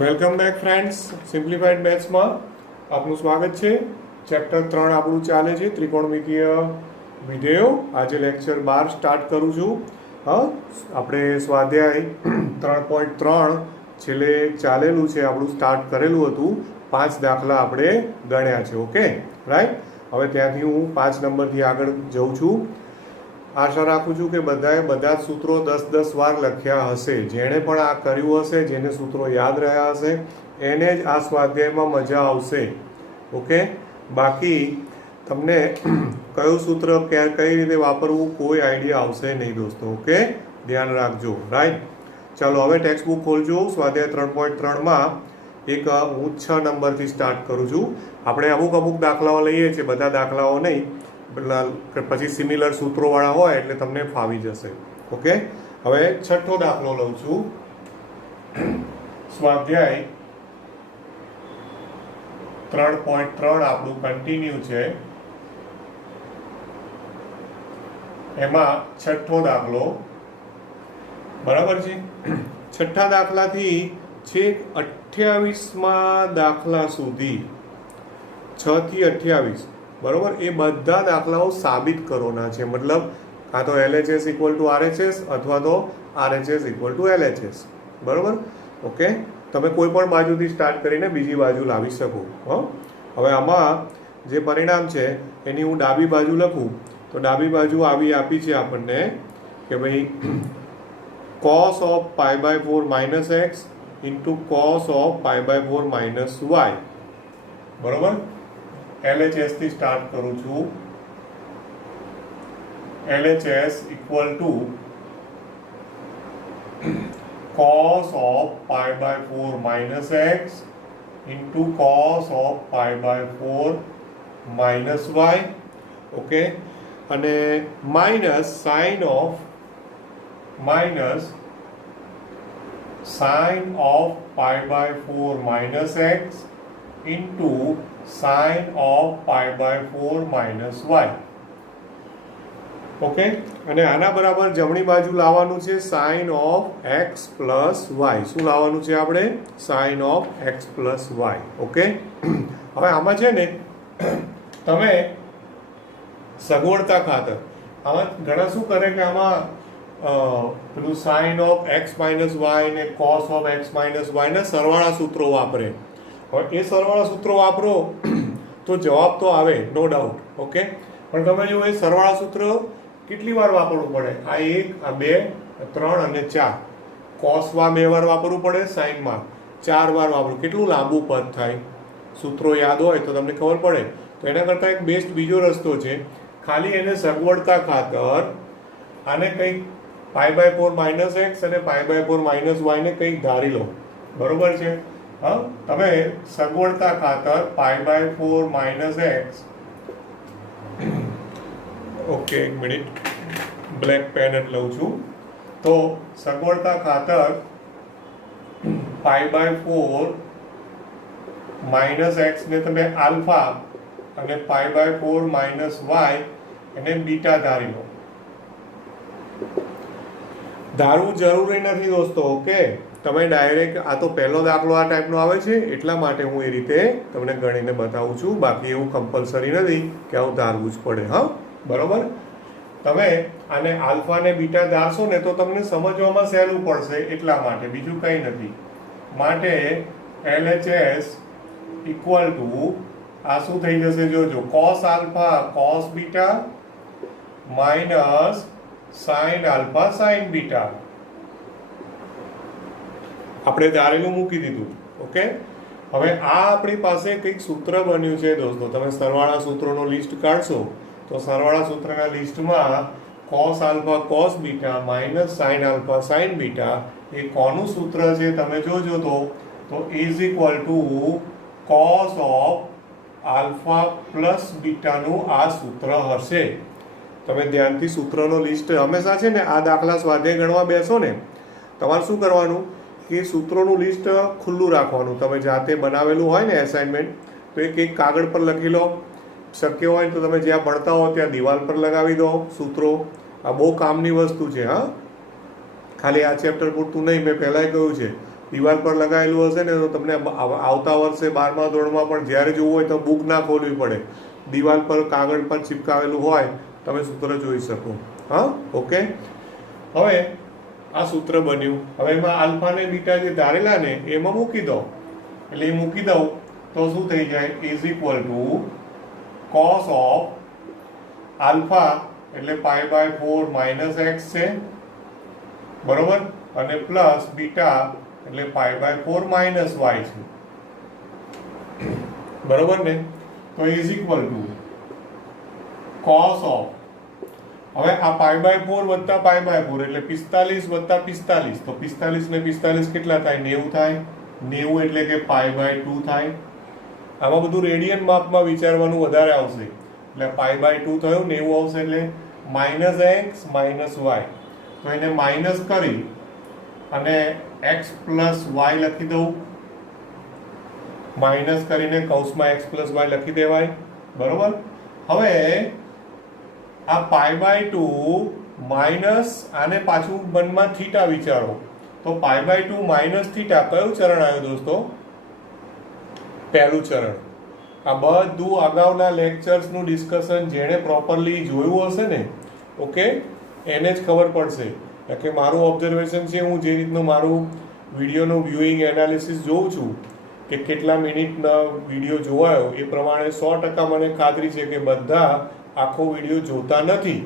Welcome back friends, simplified મેથ્સમાં આપનું સ્વાગત છે. ચેપ્ટર 3 આપણું ચાલે છે, ત્રિકોણમિતીય વિધેયો. આજે લેક્ચર 12 સ્ટાર્ટ કરું છું. હા, આપણે સ્વાધ્યાય 3.3 છેલ્લે ચાલેલું છે, આપણું સ્ટાર્ટ કરેલું હતું. 5 દાખલા આપણે ગણ્યા છે. Okay, right. હવે ત્યાંથી હું 5 નંબરથી આગળ જઉં છું. આશા રાખું છું કે બધાએ બધા જ સૂત્રો 10-10 વાર લખ્યા હશે. જેણે પણ આ કર્યું હશે, જેને સૂત્રો યાદ રહ્યા હશે, એને જ આ સ્વાધ્યાયમાં મજા આવશે. ઓકે, બાકી તમને કયું સૂત્ર કઈ રીતે વાપરવું કોઈ આઈડિયા આવશે નહીં દોસ્તો. ઓકે, ધ્યાન રાખજો. રાઈટ, ચાલો હવે ટેક્સ્ટ બુક ખોલજો. સ્વાધ્યાય 3.3માં એક હું 6 નંબરથી સ્ટાર્ટ કરું છું. આપણે અમુક દાખલાઓ લઈએ છીએ, બધા દાખલાઓ નહીં, પછી સિમિલર સૂત્રોવાળા હોય એટલે તમને ફાવી જશે. ઓકે, હવે છઠ્ઠો દાખલો લઉં છું. સ્વાધ્યાય 3.3 આપણું કન્ટિન્યુ છે. એમાં છઠ્ઠો દાખલો બરાબર છે. છઠ્ઠા દાખલાથી છેક 28મા દાખલા સુધી 6 થી 28 બરોબર, એ બધા દાખલાઓ સાબિત કરવાના છે. મતલબ કાં તો LHS ઇક્વલ ટુ RHS અથવા તો RHS ઇક્વલ ટુ LHS. બરોબર, ઓકે. તમે કોઈ પણ બાજુથી સ્ટાર્ટ કરીને બીજી બાજુ લાવી શકો. હવે આમાં જે પરિણામ છે એની હું ડાબી બાજુ લખું તો ડાબી બાજુ આવી આપી છે આપણને કે ભાઈ cos of π/4 minus X into cos of π/4 minus Y. બરોબર, LHS થી સ્ટાર્ટ કરું છું. LHS equal to cos of π/4 minus X into cos of π/4 minus Y. Okay, અને minus sine of π/4 minus X into sin of π/4 minus y. Okay, અને આના બરાબર જમણી બાજુ લાવવાનું છે sin of x plus y. શું લાવવાનું છે આપણે? sin of x plus y. Okay, હવે આમાં છે ને તમે સગવડતા ખાતર આમાં ઘણા શું કરે કે આમાં પેલું sin of x minus y ને cos of x minus y ના સરવાળા સૂત્રો વાપરે. હવે એ સરવાળા સૂત્રો વાપરો તો જવાબ તો આવે, નો ડાઉટ. ઓકે, પણ તમે જો એ સરવાળા સૂત્ર કેટલી વાર વાપરવું પડે? આ 1, આ 2, 3 અને 4. કોસમાં 2 વાર વાપરવું પડે, સાઇનમાં 4 વાર વાપરવું. કેટલું લાંબુ પદ થાય? સૂત્રો યાદ હોય તો તમને ખબર પડે. તો એના કરતાં એક બેસ્ટ બીજો રસ્તો છે, ખાલી એને સગવડતા ખાતર આને કંઈક π/4 માઇનસ એક્સ અને π/4 માઇનસ વાય ને કંઈક ધારી લો. બરોબર છે? હા, તમે સગવડતા ખાતર π/4 માઇનસ એક્સ, ઓકે એક મિનિટ, બ્લેક પેન જ લઉં છું. તો સગવડતા ખાતર π/4 માઇનસ એક્સ ને તમે આલ્ફા અને π/4 માઇનસ વાય એને બીટા ધારી લો. ધારવું જરૂરી નથી દોસ્તો. ઓકે, તમે ડાયરેક્ટ આ તો પહેલો દાખલો આ ટાઈપનો આવે છે એટલા માટે હું એ રીતે તમને ગણીને બતાવું છું. બાકી એવું કમ્પલસરી નથી કે આવું ધારવું જ પડે. હા, બરોબર. તમે આને આલ્ફા ને બીટા ધારશો ને તો તમને સમજવામાં સહેલું પડશે, એટલા માટે, બીજું કંઈ નથી. માટે LHS ઇક્વલ ટુ આ શું થઈ જશે જોજો, cos alpha cos beta minus sin alpha sin beta. આપણે ધારેલું મૂકી દીધું. ઓકે, હવે આ આપણી પાસે કંઈક સૂત્ર બન્યું છે દોસ્તો. તમે સરવાળા સૂત્રોનો લિસ્ટ કાઢશો તો સરવાળા સૂત્રના લિસ્ટમાં cos alpha cos beta minus sin alpha sin beta એ કોનું સૂત્ર છે તમે જોજો તો is equal to cos of alpha plus બીટાનું આ સૂત્ર હશે. તમે ધ્યાનથી સૂત્રનો લિસ્ટ હંમેશા છે ને આ દાખલા સ્વાધ્યાય ગણવા બેસો ને તમારે શું કરવાનું કે સૂત્રોનું લિસ્ટ ખુલ્લું રાખવાનું. તમે જાતે બનાવેલું હોય ને એસાઇનમેન્ટ તો એક કાગળ પર લખી લો. શક્ય હોય તો તમે જ્યાં ભણતા હો ત્યાં દિવાલ પર લગાવી દો સૂત્રો. આ બહુ કામની વસ્તુ છે. હા, ખાલી આ ચેપ્ટર પૂરતું નહીં, મેં પહેલાંય કહ્યું છે દિવાલ પર લગાવેલું હશે ને તો તમને આવતા વર્ષે 12મા ધોરણમાં પણ જ્યારે જોવું હોય તો બુક ના ખોલવી પડે, દિવાલ પર કાગળ પર ચિપકાવેલું હોય તમે સૂત્ર જોઈ શકો. હા, ઓકે. હવે આ સૂત્ર બન્યું. હવે એમાં આલ્ફા ને બીટા જે ધારેલા ને એમાં મૂકી દો, એટલે એ મૂકી દઉં તો શું થઈ જાય, is equal two cos of alpha એટલે π/4 માઇનસ એક્સ છે, બરોબર, અને પ્લસ બીટા એટલે π/4 માઇનસ વાય છે, બરોબર ને. તો is equal two cos of, હવે આ π/4 વત્તા π/4 એટલે 45 વત્તા 45, તો 45 ને 45 કેટલા થાય, 90 થાય. 90 એટલે કે π/2 થાય. આમાં બધું રેડિયન માપમાં વિચારવાનું વધારે આવશે, એટલે π/2 થયું, 90 આવશે એટલે માઇનસ એક્સ માઇનસ વાય. તો એને માઇનસ કરી અને એક્સ પ્લસ વાય લખી દઉં, માઇનસ કરીને કૌંસમાં એક્સ પ્લસ વાય લખી દેવાય, બરોબર. હવે આ π/2 માઇનસ આને પાછું મનમાં થીટા વિચારો, તો π/2 માઇનસ થીટા કયું ચરણ આવ્યું દોસ્તો, પહેલું ચરણ. આ બધું અગાઉના લેક્ચર્સનું ડિસ્કશન જેણે પ્રોપરલી જોયું હશે ને, ઓકે, એને જ ખબર પડશે કે મારું ઓબ્ઝર્વેશન છે, હું જે રીતનું મારું વિડીયોનું વ્યુઇંગ એનાલિસિસ જોઉં છું કે કેટલા મિનિટનો વિડીયો જોવાયો એ પ્રમાણે 100% મને ખાતરી છે કે બધા આખો વિડીયો જોતા નથી,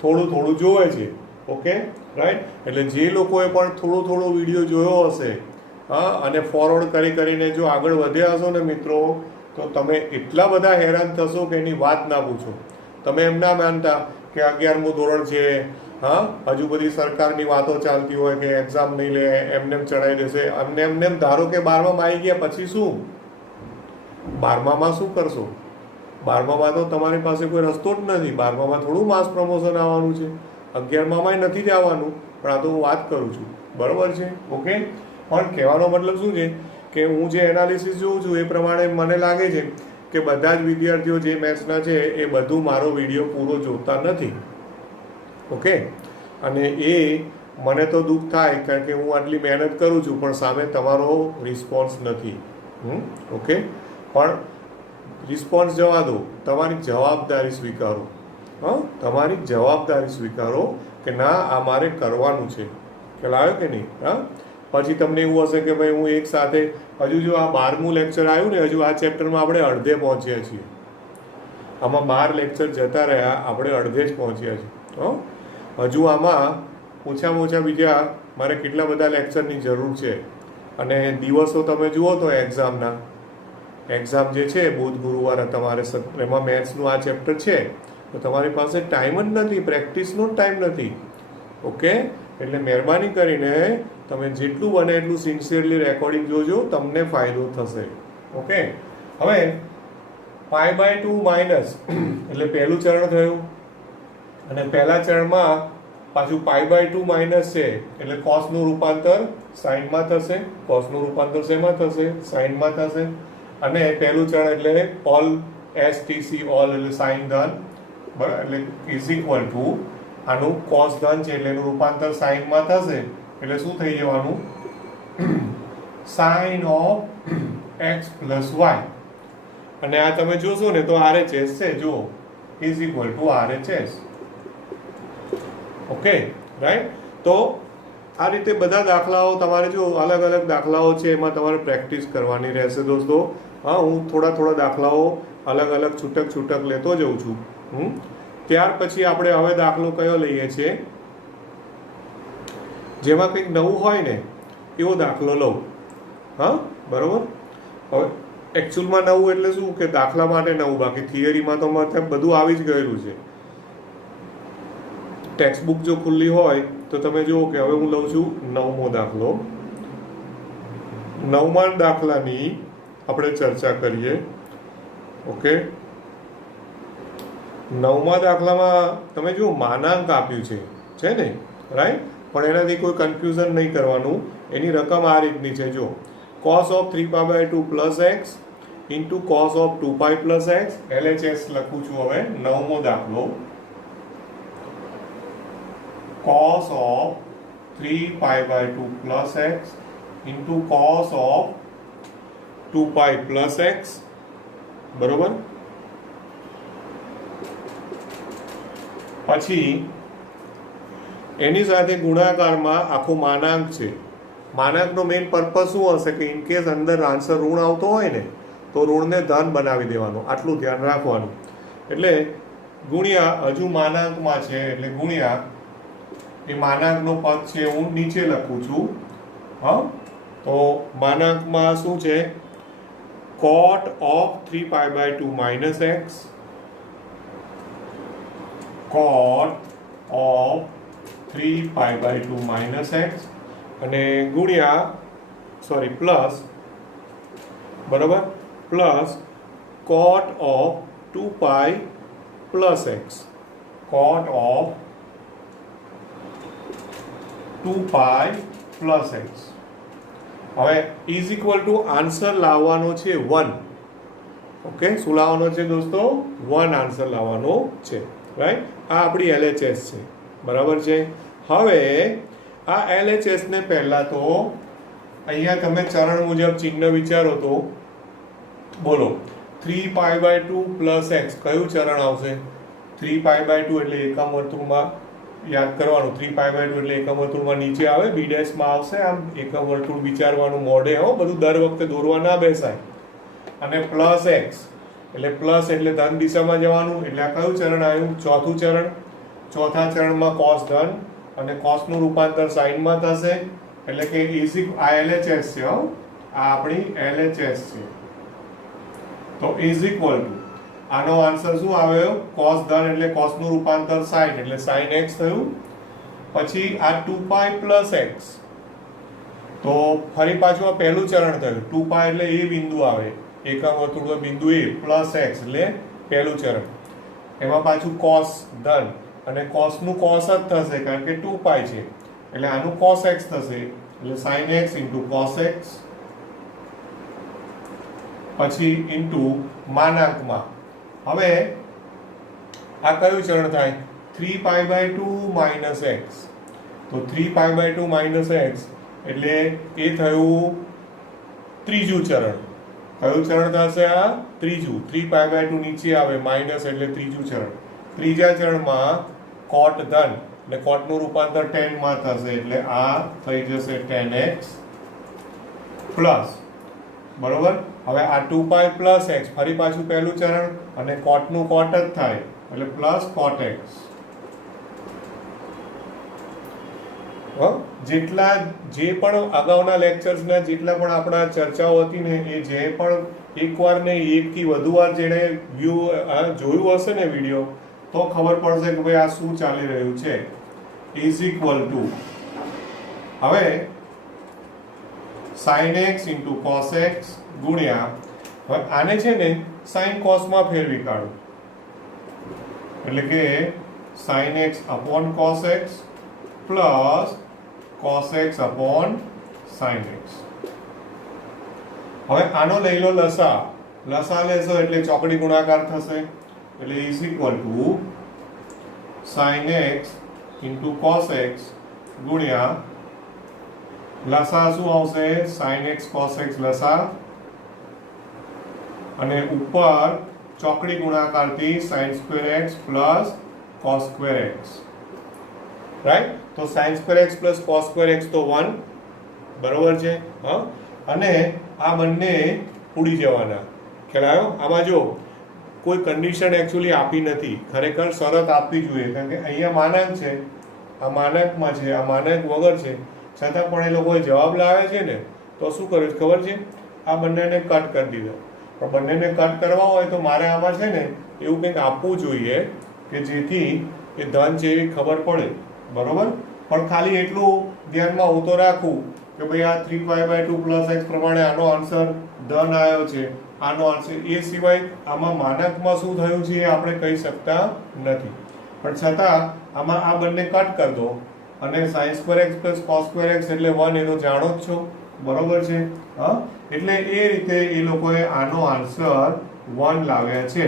થોડું થોડું જોવે છે, ઓકે, રાઈટ. એટલે જે લોકોએ પણ થોડો વિડીયો જોયો હશે, હા, અને ફોરવર્ડ કરીને જો આગળ વધ્યા હશો ને મિત્રો, તો તમે એટલા બધા હેરાન થશો કે એની વાત ના પૂછો. તમે એમ ના માનતા કે 11મું ધોરણ છે, હા, હજુ બધી સરકારની વાતો ચાલતી હોય કે એક્ઝામ નહીં લે, એમને ચડાવી દેશે, એમને ધારો કે 12મામાં આવી ગયા પછી શું, 12મામાં શું કરશો, 12મામાં તો તમારી પાસે કોઈ રસ્તો જ નથી, 12મામાં થોડું માસ પ્રમોશન આવવાનું છે, 11મામાં નથી જ આવવાનું, પણ આ તો હું વાત કરું છું, બરોબર છે, ઓકે. પણ કહેવાનો મતલબ શું છે કે હું જે એનાલિસિસ જોઉં છું એ પ્રમાણે મને લાગે છે કે બધા જ વિદ્યાર્થીઓ જે મેથ્સના છે એ બધું મારો વિડીયો પૂરો જોતા નથી, ઓકે. અને એ મને તો દુઃખ થાય કારણ કે હું આટલી મહેનત કરું છું પણ સામે તમારો રિસ્પોન્સ નથી, ઓકે. પણ રિસ્પોન્સ જવા દો, તમારી જવાબદારી સ્વીકારો, હા, તમારી જવાબદારી સ્વીકારો કે ના આ મારે કરવાનું છે, ખ્યાલ આવ્યો કે નહીં, હા. પછી તમને એવું હશે કે ભાઈ હું એક સાથે હજુ જો આ 12મું લેક્ચર આવ્યું ને, હજુ આ ચેપ્ટરમાં આપણે અડધે પહોંચ્યા છીએ, આમાં 12 લેક્ચર જતા રહ્યા, આપણે અડધે જ પહોંચ્યા છીએ, હજુ આમાં ઓછામાં ઓછા બીજા મારે કેટલા બધા લેક્ચરની જરૂર છે. અને દિવસો તમે જુઓ તો એક્ઝામ જે છે બુધ ગુરુવાર તમારે એમાં મેથ્સનું આ ચેપ્ટર છે, તો તમારી પાસે ટાઈમ જ નથી, પ્રેક્ટિસનો જ ટાઈમ નથી, ઓકે. એટલે મહેરબાની કરીને તમે જેટલું બને એટલું સિન્સિયરલી રેકોર્ડિંગ જોજો, તમને ફાયદો થશે, ઓકે. હવે π/2 માઇનસ એટલે પહેલું ચરણ થયું, અને પહેલા ચરણમાં પાછું π/2 માઇનસ છે એટલે કોસનું રૂપાંતર સાઇનમાં થશે, કોસનું રૂપાંતર શેમાં થશે, સાઇનમાં થશે. અને પહેલું ચરણ એટલે ઓલ STC ઓલ એટલે સાઇન ધન, બરાબર, એટલે ઇઝ ઇક્વલ ટુ આનું કોસ ધન છે એટલે એનું રૂપાંતર સાઇનમાં થશે, એટલે શું થઈ જવાનું, sine of x plus y. અને આ તમે જોશો ને તો RHS છે, જો is equal to RHS, okay, right. તો આ રીતે બધા દાખલાઓ તમારે જો અલગ અલગ દાખલાઓ છે એમાં તમારે પ્રેક્ટિસ કરવાની રહેશે દોસ્તો. હા, હું થોડા દાખલાઓ અલગ અલગ છૂટક લેતો જઉં છું. ત્યાર પછી આપણે હવે દાખલો કયો લઈએ છીએ, જેમાં કંઈક નવું હોય ને એવો દાખલો લઉં, હા, બરોબર. હવે એકચ્યુઅલમાં નવું એટલે શું કે દાખલા માટે નવું, બાકી થિયરીમાં તો મતલબ બધું આવી જ ગયેલું છે. ટેક્સ્ટ બુક જો ખુલ્લી હોય તો તમે જુઓ કે હવે હું લઉં છું 9મો દાખલો. 9મા દાખલાની આપણે ચર્ચા કરીએ, ઓકે. 9મા દાખલામાં તમે જુઓ માનાંક આપ્યું છે ને, રાઈટ. પણ એનાથી કોઈ કન્ફ્યુઝન નહીં કરવાનું, એની રકમ આ રીતની છે, જો cos of 3π/2 plus X into cos of 2π plus X, LHS લખું છું. હવે 9મો દાખલો, cos of 3π/2 plus x into cos of 2π plus X, બરોબર. પછી એની સાથે ગુણાકારમાં આખો માનાંક છે. માનાંકનો મેઇન પર્પઝ શું હશે કે ઇનકેસ અંદર આન્સર ઋણ આવતો હોય ને તો ઋણને ધન બનાવી દેવાનું, આટલું ધ્યાન રાખવાનું. એટલે ગુણ્યા હજુ માનાંકમાં છે એટલે ગુણ્યા એ માનાંકનો પદ છે હું નીચે લખું છું. હા, તો માનાંકમાં શું છે? cot of 3π/2 minus X, cot of 3π/2 minus X અને ગુણ્યા પ્લસ, બરાબર, plus cot of 2π plus X, cot of 2π plus X. હવે ઇઝ ઇક્વલ ટુ આન્સર લાવવાનો છે 1. ઓકે, શું લાવવાનો છે દોસ્તો? 1 આન્સર લાવવાનો છે, રાઈટ. આ આપણી LHS છે, બરાબર છે. હવે આ LHS ને પહેલા તો અહીંયા તમે ચરણ મુજબ ચિહ્ન વિચારો તો બોલો 3π/2 પ્લસ એક્સ કયું ચરણ આવશે? 3π/2 એટલે એકમ વર્તુળમાં યાદ કરવાનું. 3π/2 એટલે એકમ વર્તુળમાં નીચે આવે, b' માં આવશે. આમ એકમ વર્તુળ વિચારવાનું મોઢે, હો, બધું દર વખતે દોરવા ના બેસાય. અને પ્લસ એક્સ એટલે પ્લસ એટલે ધન દિશામાં જવાનું. એટલે આ કયું ચરણ આવ્યું? ચોથું ચરણ. ચોથા ચરણમાં કોસ ધન અને કોસનું રૂપાંતર સાઇનમાં થશે. એટલે કે આ LHS છે, હો, આ આપણી LHS છે. તો ઇઝ ઇક્વલ ટુ આનો આન્સર શું આવ્યો? કોસ ધન એટલે કોસનું રૂપાંતર સાઇન એટલે સાઇન એક્સ થયું. પછી આ 2π પ્લસ એક્સ, તો ફરી પાછું આ પહેલું ચરણ થયું. 2π એટલે એ બિંદુ આવે, એકમ વર્તુળ બિંદુ એ, પ્લસ એક્સ એટલે પહેલું ચરણ. એમાં પાછું કોસ ધન અને કોસનું કોસ જ થશે કારણ કે 2π છે એટલે આનું કોસ એક્સ થશે એટલે sine x into cos x. પછી ઇન્ટુ માનાંકમાં હવે આ કયું ચરણ થાય? 3π/2 માઇનસ એક્સ. તો 3π/2 માઇનસ એક્સ એટલે એ થયું ત્રીજું ચરણ. કયું ચરણ થશે? આ ત્રીજું. 3π/2 નીચે આવે, માઇનસ એટલે ત્રીજું ચરણ. ત્રીજા ચરણમાં કોટ ધન એટલે કોટનું રૂપાંતર tan માં થશે એટલે આ થઈ જશે tan x પ્લસ, બરોબર. હવે આ 2π પ્લસ એક્સ ફરી પાછું પહેલું ચરણ અને કોટનું કોટ જ થાય એટલે પ્લસ કોટ એક્સ. જેટલા જે પણ અગાઉના લેક્ચર્સના જેટલા પણ આપણા ચર્ચાઓ હતી ને એ જે પણ એકવાર ને એકથી વધુ વાર જેણે જોયું હશે ને વિડીયો તો ખબર પડશે કે ભાઈ આ શું ચાલી રહ્યું છે. ઇઝ ઇક્વલ ટુ હવે sin x into cos x ગુણ્યા, હવે આને છે ને sin cos માં ફેરવી કાઢો એટલે કે sin x upon cos x plus cos x upon sin x. હવે આનો લઈ લો લસા. લસા લેશો એટલે ચોકડી ગુણાકાર થશે એટલે is equal two sin x into cos x ગુણ્યા લસા શું આવશે? sin x cos x લસા અને ઉપર ચોકડી ગુણાકારથી sin square x plus cos square x, right. તો sin square x plus cos square x તો 1, બરોબર છે. હા, અને આ બંને ઉડી જવાના. ખ્યાલ આવ્યો? આમાં જો કોઈ કન્ડિશન એકચ્યુઅલી આપી નથી, ખરેખર શરત આપવી જોઈએ કારણ કે અહીંયા માનાંક છે, આ માનાંકમાં છે, આ માનાંક વગર છે, છતાં પણ એ લોકોએ જવાબ લાવે છે ને તો શું કર્યું ખબર છે? આ બંનેને કટ કરી દીધો. પણ બંનેને કટ કરવા હોય તો મારે આમાં છે ને એવું કંઈક આપવું જોઈએ કે જેથી એ ધન છે એવી ખબર પડે, બરોબર. પણ ખાલી એટલું ધ્યાનમાં હું તો રાખું કે ભાઈ આ 3π/2 પ્લસ એક્સ પ્રમાણે આનો આન્સર ધન આવ્યો છે, આનો આન્સર. એ સિવાય આમાં માનાંકમાં શું થયું છે એ આપણે કહી શકતા નથી. પણ છતાં આમાં આ બંને કટ કરી દો અને sin square x plus cos square x એટલે 1 એનો જાણો જ છો, બરોબર છે. હા, એટલે એ રીતે એ લોકોએ આનો આન્સર 1 લાવ્યા છે.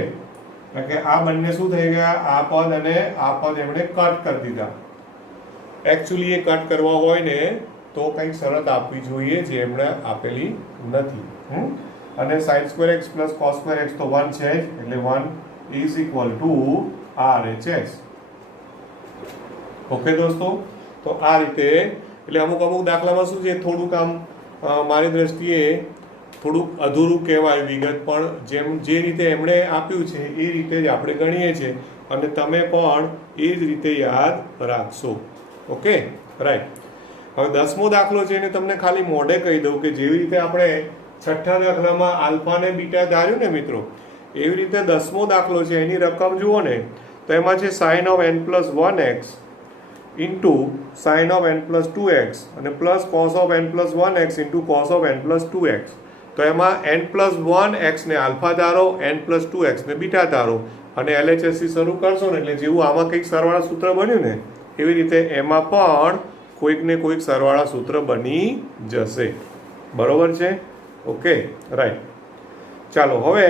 એટલે કે આ બંને શું થઈ ગયા? આ પદ અને આ પદ એમણે કટ કરી દીધા. એકચ્યુઅલી એ કટ કરવા હોય ને તો કંઈક શરત આપવી જોઈએ જે એમણે આપેલી નથી. અને sin square x plus cos square x તો 1 છે જ, એટલે 1 is equal to RHS. Okay દોસ્તો, તો આ રીતે એટલે અમુક દાખલામાં શું છે, થોડુંક આમ મારી દ્રષ્ટિએ થોડુંક અધૂરું કહેવાય વિગત, પણ જે રીતે એમણે આપ્યું છે એ રીતે જ આપણે ગણીએ છીએ અને તમે પણ એ જ રીતે યાદ રાખશો. Okay, right. હવે 10મો દાખલો છે એને તમને ખાલી મોઢે કહી દઉં કે જેવી રીતે આપણે છઠ્ઠા દાખલામાં આલ્ફા ને બીટા ધાર્યું ને મિત્રો, એવી રીતે 10મો દાખલો છે એની રકમ જુઓ ને તો એમાં છે sin of n plus 1x into sin of n plus 2x અને plus cos of n plus 1x into cos of n plus 2x. તો એમાં n plus 1x ને આલ્ફા ધારો, n plus 2x ને બીટા ધારો અને LHS થી શરૂ કરશો ને એટલે જેવું આમાં કંઈક સરવાળા સૂત્ર બન્યું ને એવી રીતે એમાં પણ કોઈક ને કોઈક સરવાળા સૂત્ર બની જશે. બરોબર છે? Okay, right. ચાલો હવે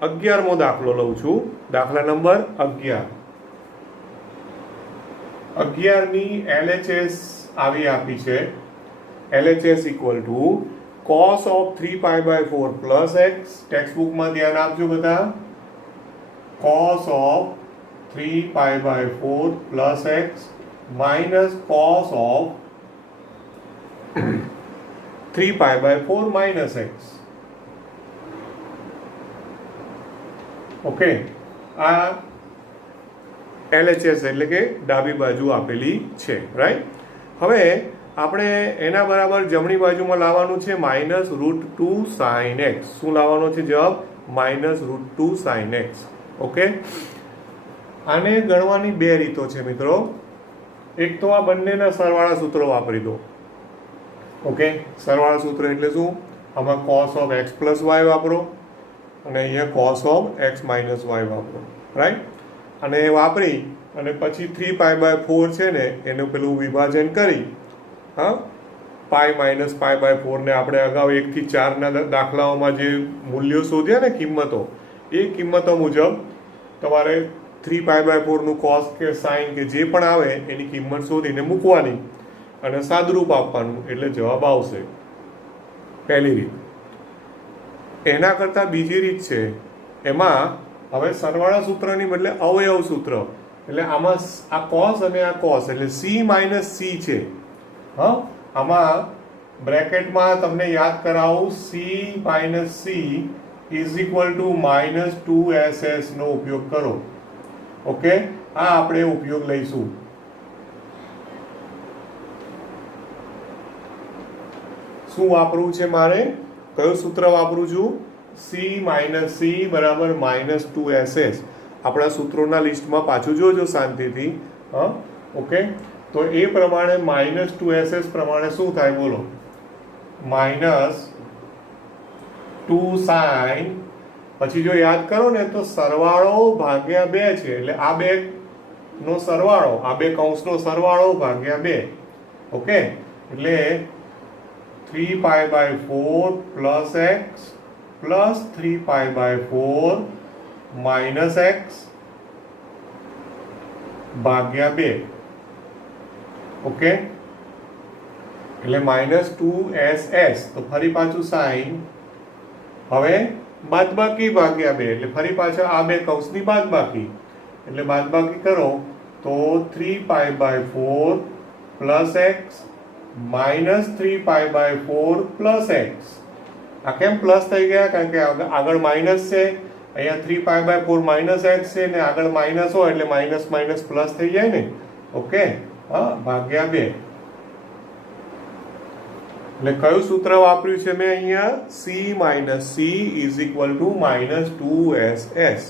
11મો દાખલો લઉં છું, દાખલા નંબર 11. 11ની LHS આવી આપી છે. LHS equal to cos of 3π/4 plus x. ટેક્સ્ટબુકમાં ધ્યાન આપજો બધા. cos of 3π/4 plus x minus cos of 3π/4 minus x. Okay, આ LHS એટલે કે ડાબી બાજુ આપેલી છે, રાઈટ. હવે આપણે એના બરાબર જમણી બાજુમાં લાવવાનું છે -√2 sin x. શું લાવવાનો છે જવાબ? -√2 sin x. ઓકે, આને ગણવાની બે રીતો છે મિત્રો. એક તો આ બંનેના સરવાળા સૂત્રો વાપરી દો. ઓકે, સરવાળા સૂત્ર એટલે શું? આમાં cos of x plus y વાપરો અને અહીંયા cos of x minus y વાપરો, રાઈટ. અને એ વાપરી અને પછી 3π/4 છે ને એનું પેલું વિભાજન કરી, હા, પાઈ માઇનસ π/4 ને આપણે અગાઉ 1 થી 4ના દાખલાઓમાં જે મૂલ્યો શોધ્યા ને કિંમતો, એ કિંમતો મુજબ તમારે 3π/4 નું cos કે sin કે જે પણ આવે એની કિંમત શોધીને મૂકવાની અને સાદરૂપ આપવાનું એટલે જવાબ આવશે. પહેલી રીત. એના કરતાં બીજી રીત છે, એમાં હવે સરવાળા સૂત્રની બદલે અવયવ સૂત્ર. એટલે આમાં આ cos અને આ cos એટલે c માઇનસ c છે. હા, આમાં બ્રેકેટમાં તમને યાદ કરાવું, c minus c is equal two -2ss નો ઉપયોગ કરો. ઓકે, આ આપણે ઉપયોગ લઈશું. શું વાપરવું છે મારે? કયું સૂત્ર વાપરું છું? c માઇનસ c બરાબર -2ss. આપણા સૂત્રોના લિસ્ટમાં પાછું જોજો શાંતિથી. હા, ઓકે. તો એ પ્રમાણે -2ss પ્રમાણે શું થાય બોલો? -2 sin, પછી જો યાદ કરો ને તો સરવાળો ભાગ્યા 2 છે એટલે આ બે નો સરવાળો, આ બે કૌંસનો સરવાળો ભાગ્યા 2. ઓકે, એટલે 3π/4 plus x plus 3π/4 minus x ભાગ્યા 2. ઓકે, એટલે -2ss. તો ફરી પાછું sin, હવે બાદબાકી ભાગ્યા 2 એટલે ફરી પાછા આ બે કૌંસની બાદબાકી એટલે બાદબાકી કરો તો 3π/4 plus x minus 3π/4 plus x. આ કેમ પ્લસ થઈ ગયા? કારણ કે આગળ માઇનસ છે, અહીંયા 3π/4 માઇનસ x છે ને આગળ માઇનસ હોય એટલે માઇનસ માઇનસ પ્લસ થઈ જાય ને. ઓકે, હા, ભાગ્યા 2. એટલે કયું સૂત્ર વાપર્યું છે મેં અહીંયા? c minus c is equal two -2ss.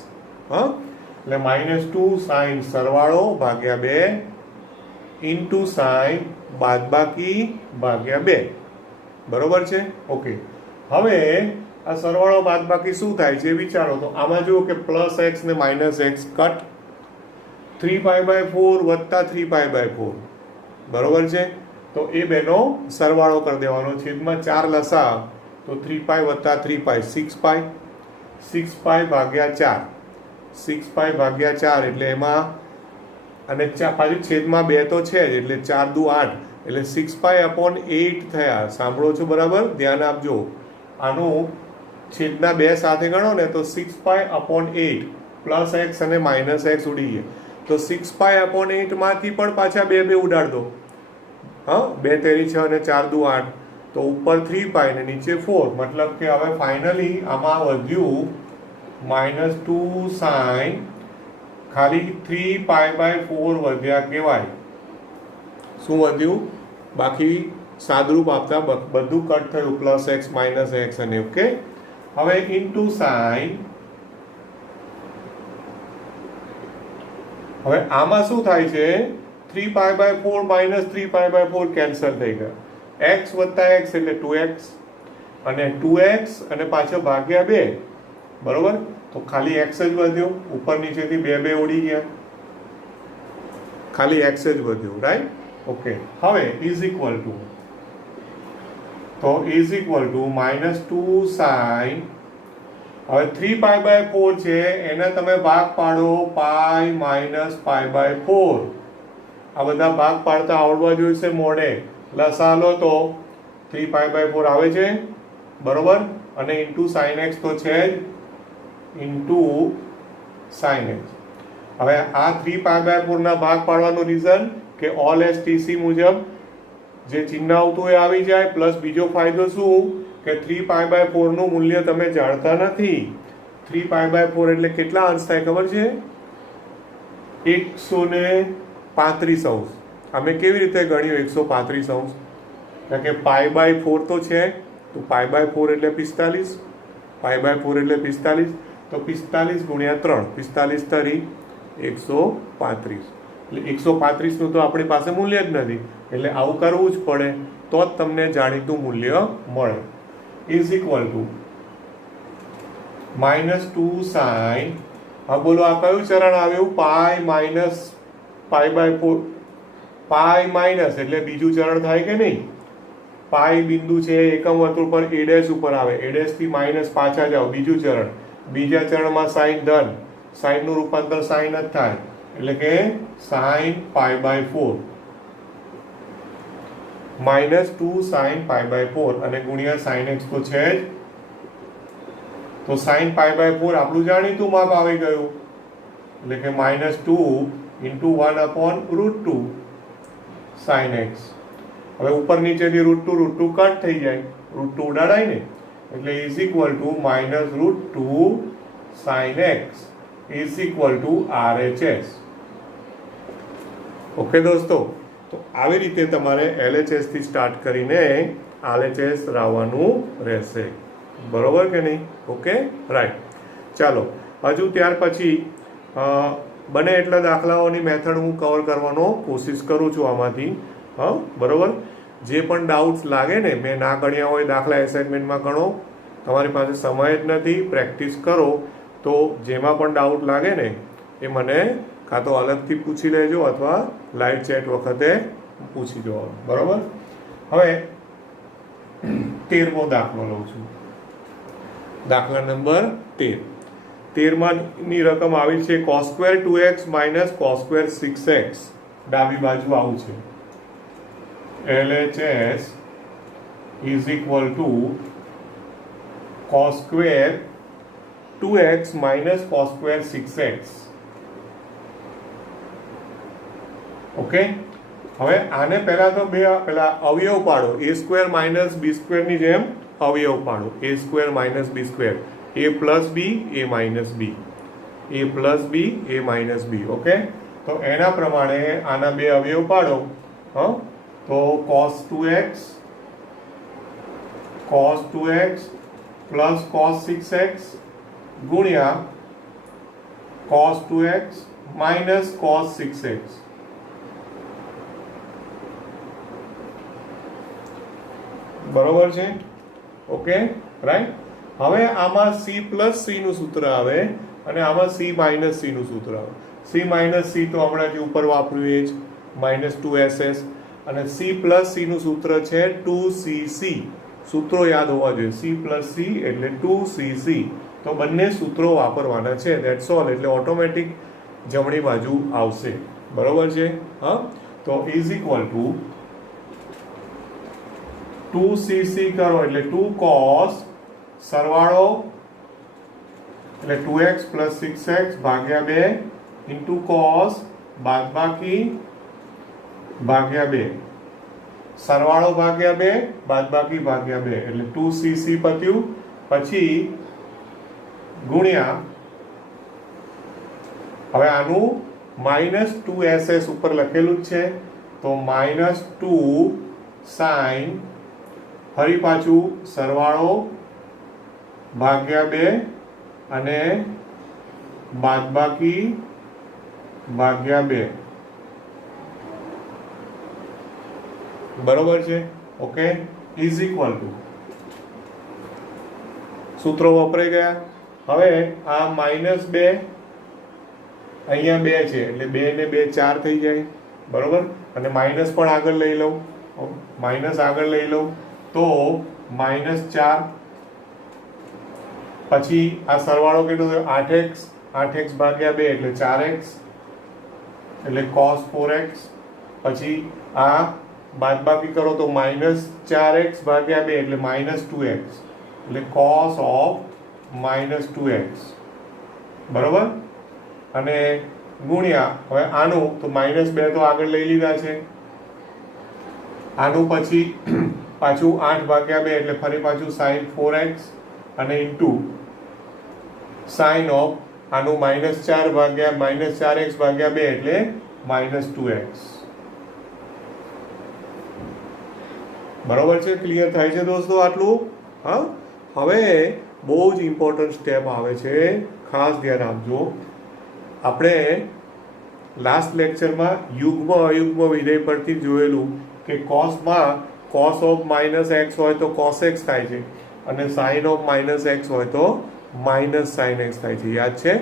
હા, એટલે -2 sin સરવાળો ભાગ્યા 2 ઇન્ટુ sin બાદબાકી ભાગ્યા 2. બરોબર છે? ઓકે, હવે આ સરવાળો બાદબાકી શું થાય છે વિચારો તો. આમાં જુઓ કે પ્લસ x ને માઇનસ x કટ, 3π/4 વત્તા 3π/4. બરોબર છે? તો એ બેનો સરવાળો કરી દેવાનો. છેદમાં 4 લસા તો 3π વત્તા 3π 6π. 6π ભાગ્યા 4, 6π ભાગ્યા 4 એટલે એમાં અને પાછું છેદમાં 2 તો છે જ એટલે 4 દુ 8 એટલે 6π/8 થયા. સાંભળો છો બરાબર? ધ્યાન આપજો. આનું છેદના 2 સાથે ગણો ને તો 6π/8 પ્લસ એક્સ અને માઇનસ એક્સ ઉડી ગયા. તો 6π/8 માંથી પણ પાછા 2 ઉડાડ દો. હા, 2 તેરી 6 અને 4 દુ 8. તો ઉપર 3π ને નીચે 4. મતલબ કે હવે ફાઇનલી આમાં વધ્યું -2 sin, ખાલી 3π/4 વધ્યા કહેવાય. શું વધ્યું? બાકી સાદરૂપ આપતા બધું કટ થયું, પ્લસ એક્સ માઇનસ એક્સ અને ઓકે. હવે ઇન્ટુ સાઇન. હવે આમાં શું થાય છે? 3π/4 માઇનસ 3π/4 કેન્સલ થઈ ગયા. x વત્તા x એટલે 2x અને 2x અને પાછો ભાગ્યા 2. બરોબર? તો ખાલી x જ વધ્યો. ઉપર નીચેથી 2 ઉડી ગયા. ખાલી x જ વધ્યું. રાઈટ? ઓકે. હવે ઇઝ ઇક્વલ ટુ, તો ઇઝ ઇક્વલ ટુ -2 sin. હવે 3π/4 છે એને તમે ભાગ પાડો પાઈ માઇનસ π/4. આ બધા ભાગ પાડતા આવડવા જોઈશે મોઢે. લસા લો તો 3π/4 આવે છે. બરોબર? અને ઇન્ટુ સાઇન એક્સ તો છે જ, ઇન્ટુ સાઇન એક્સ. હવે આ 3π/4 ના ભાગ પાડવાનું રીઝન કે ઓલ STC મુજબ જે ચિહ્ન આવતું એ આવી જાય. પ્લસ બીજો ફાયદો શું કે 3π/4 નું મૂલ્ય તમે જાણતા નથી. 3π/4 એટલે કેટલા અંશ થાય ખબર છે? 135 અંશ. અમે કેવી રીતે ગણ્યું 135 અંશ? કારણ કે π/4 તો છે, તો π/4 એટલે 45. π/4 એટલે 45. તો 45 ગુણ્યા 3, 45 તરી 135. એટલે 135 નું તો આપણી પાસે મૂલ્ય જ નથી. એટલે આવું કરવું જ પડે તો જ તમને જાણીતું મૂલ્ય મળે. Is equal two -2 sin. હા બોલો, આ કયું ચરણ આવ્યું? Pi minus π/4. પાઈ માઇનસ એટલે બીજું ચરણ થાય કે નહીં? પાઈ બિંદુ છે એકમ વર્તુળ પર a' ઉપર આવે. a' થી માઇનસ પાછા જાઓ, બીજું ચરણ. બીજા ચરણમાં સાઈન ધન. સાઈન નું રૂપાંતર સાઈન જ થાય એટલે કે sin π/4 -2 sin π/4 અને ગુણ્યા sin x તો છે જ. તો sin π/4 આપણું જાણીતું માપ આવી ગયું એટલે કે -2 into 1/√2 sin x. હવે ઉપર નીચેથી √2 કટ થઈ જાય, √2 ઉડાડાય ને, એટલે is equal two -√2 sin x is equal to RHS. Okay દોસ્તો, તો આવી રીતે તમારે LHS થી સ્ટાર્ટ કરીને RHS લાવવાનું રહેશે. બરોબર કે નહીં? Okay, right. ચાલો, હજુ ત્યાર પછી બને એટલા દાખલાઓની મેથડ હું કવર કરવાનો કોશિશ કરું છું આમાંથી. હા, બરોબર. જે પણ ડાઉટ્સ લાગે ને, મેં ના ગણ્યા હોય દાખલા એસાઇનમેન્ટમાં ગણો. તમારી પાસે સમય જ નથી, પ્રેક્ટિસ કરો. તો જેમાં પણ ડાઉટ લાગે ને એ મને કાં તો અલગથી પૂછી લેજો અથવા લાઈવ ચેટ વખતે પૂછી દો. બરોબર. હવે 13મો દાખલો લઉં છું. દાખલા નંબર 13. 13ની રકમ આવી છે cos² 2x minus cos² 6x. ડાબી બાજુ આવું છે. LHS is equal to cos² 2x minus cos² 6x. Okay. હવે આને પહેલા તો પેલા અવયવ પાડો. a² માઇનસ b² ની જેમ અવયવ પાડો. a² minus b². a plus b, a minus b. a plus b, a minus b. Okay. તો એના પ્રમાણે આના બે અવયવ પાડો. હા, તો cos 2x plus cos 6x ગુણ્યા cos 2x minus cos 6x. બરોબર છે? Okay, right. હવે આમાં c પ્લસ c નું સૂત્ર આવે અને આમાં c માઇનસ c નું સૂત્ર આવે. c માઇનસ c તો હમણાં જે ઉપર વાપર્યું એ જ -2ss. અને c પ્લસ c નું સૂત્ર છે 2cc. સૂત્રો યાદ હોવા જોઈએ. c પ્લસ c એટલે 2cc. તો બંને સૂત્રો વાપરવાના છે. That's all. એટલે ઓટોમેટિક જમણી બાજુ આવશે. બરોબર છે? હા, તો ઇઝ ઇક્વલ ટુ 2cc કરો એટલે 2 cos સરવાળો એટલે 2x + 6x ભાગ્યા 2 ઇન્ટુ cos બાદબાકી ભાગ્યા 2 સરવાળો ભાગ્યા 2 બાદબાકી ભાગ્યા 2 એટલે 2cc પત્યું પછી ગુણ્યા હવે આનું -2ss ઉપર લખેલું જ છે તો -2 sin ફરી પાછું સરવાળો ભાગ્યા 2 અને બાદબાકી ભાગ્યા 2 બરોબર છે ઓકે ઇઝ ઇક્વલ ટુ સૂત્રો વપરાઈ ગયા હવે આ -2 અહીંયા 2 છે એટલે 2 ને 2 4 થઈ જાય બરોબર અને માઇનસ પણ આગળ લઈ લઉં માઇનસ આગળ લઈ લઉં તો -4 પછી આ સરવાળો કેટલો થયો 8x 8x ભાગ્યા 2 એટલે 4x એટલે cos 4x પછી આ બાદબાકી કરો તો -4x ભાગ્યા 2 એટલે -2x એટલે cos of -2x બરોબર અને ગુણ્યા હવે આનું તો -2 તો આગળ લઈ લીધા છે આનું પછી પાછું 8 ભાગ્યા 2 એટલે ફરી પાછું sin 4x અને ઇન્ટુ sin of આનું -4 ભાગ્યા -4x ભાગ્યા 2 એટલે -2x બરોબર છે ક્લિયર થાય છે દોસ્તો આટલું હા હવે બહુ જ ઇમ્પોર્ટન્ટ સ્ટેપ આવે છે ખાસ ધ્યાન આપજો આપણે લાસ્ટ લેક્ચરમાં યુગ્મ અયુગ્મ વિધેય પરથી જોયેલું કે cosમાં cos of -x હોય તો cos x થાય છે અને sin of -x હોય તો -sin x થાય છે યાદ છે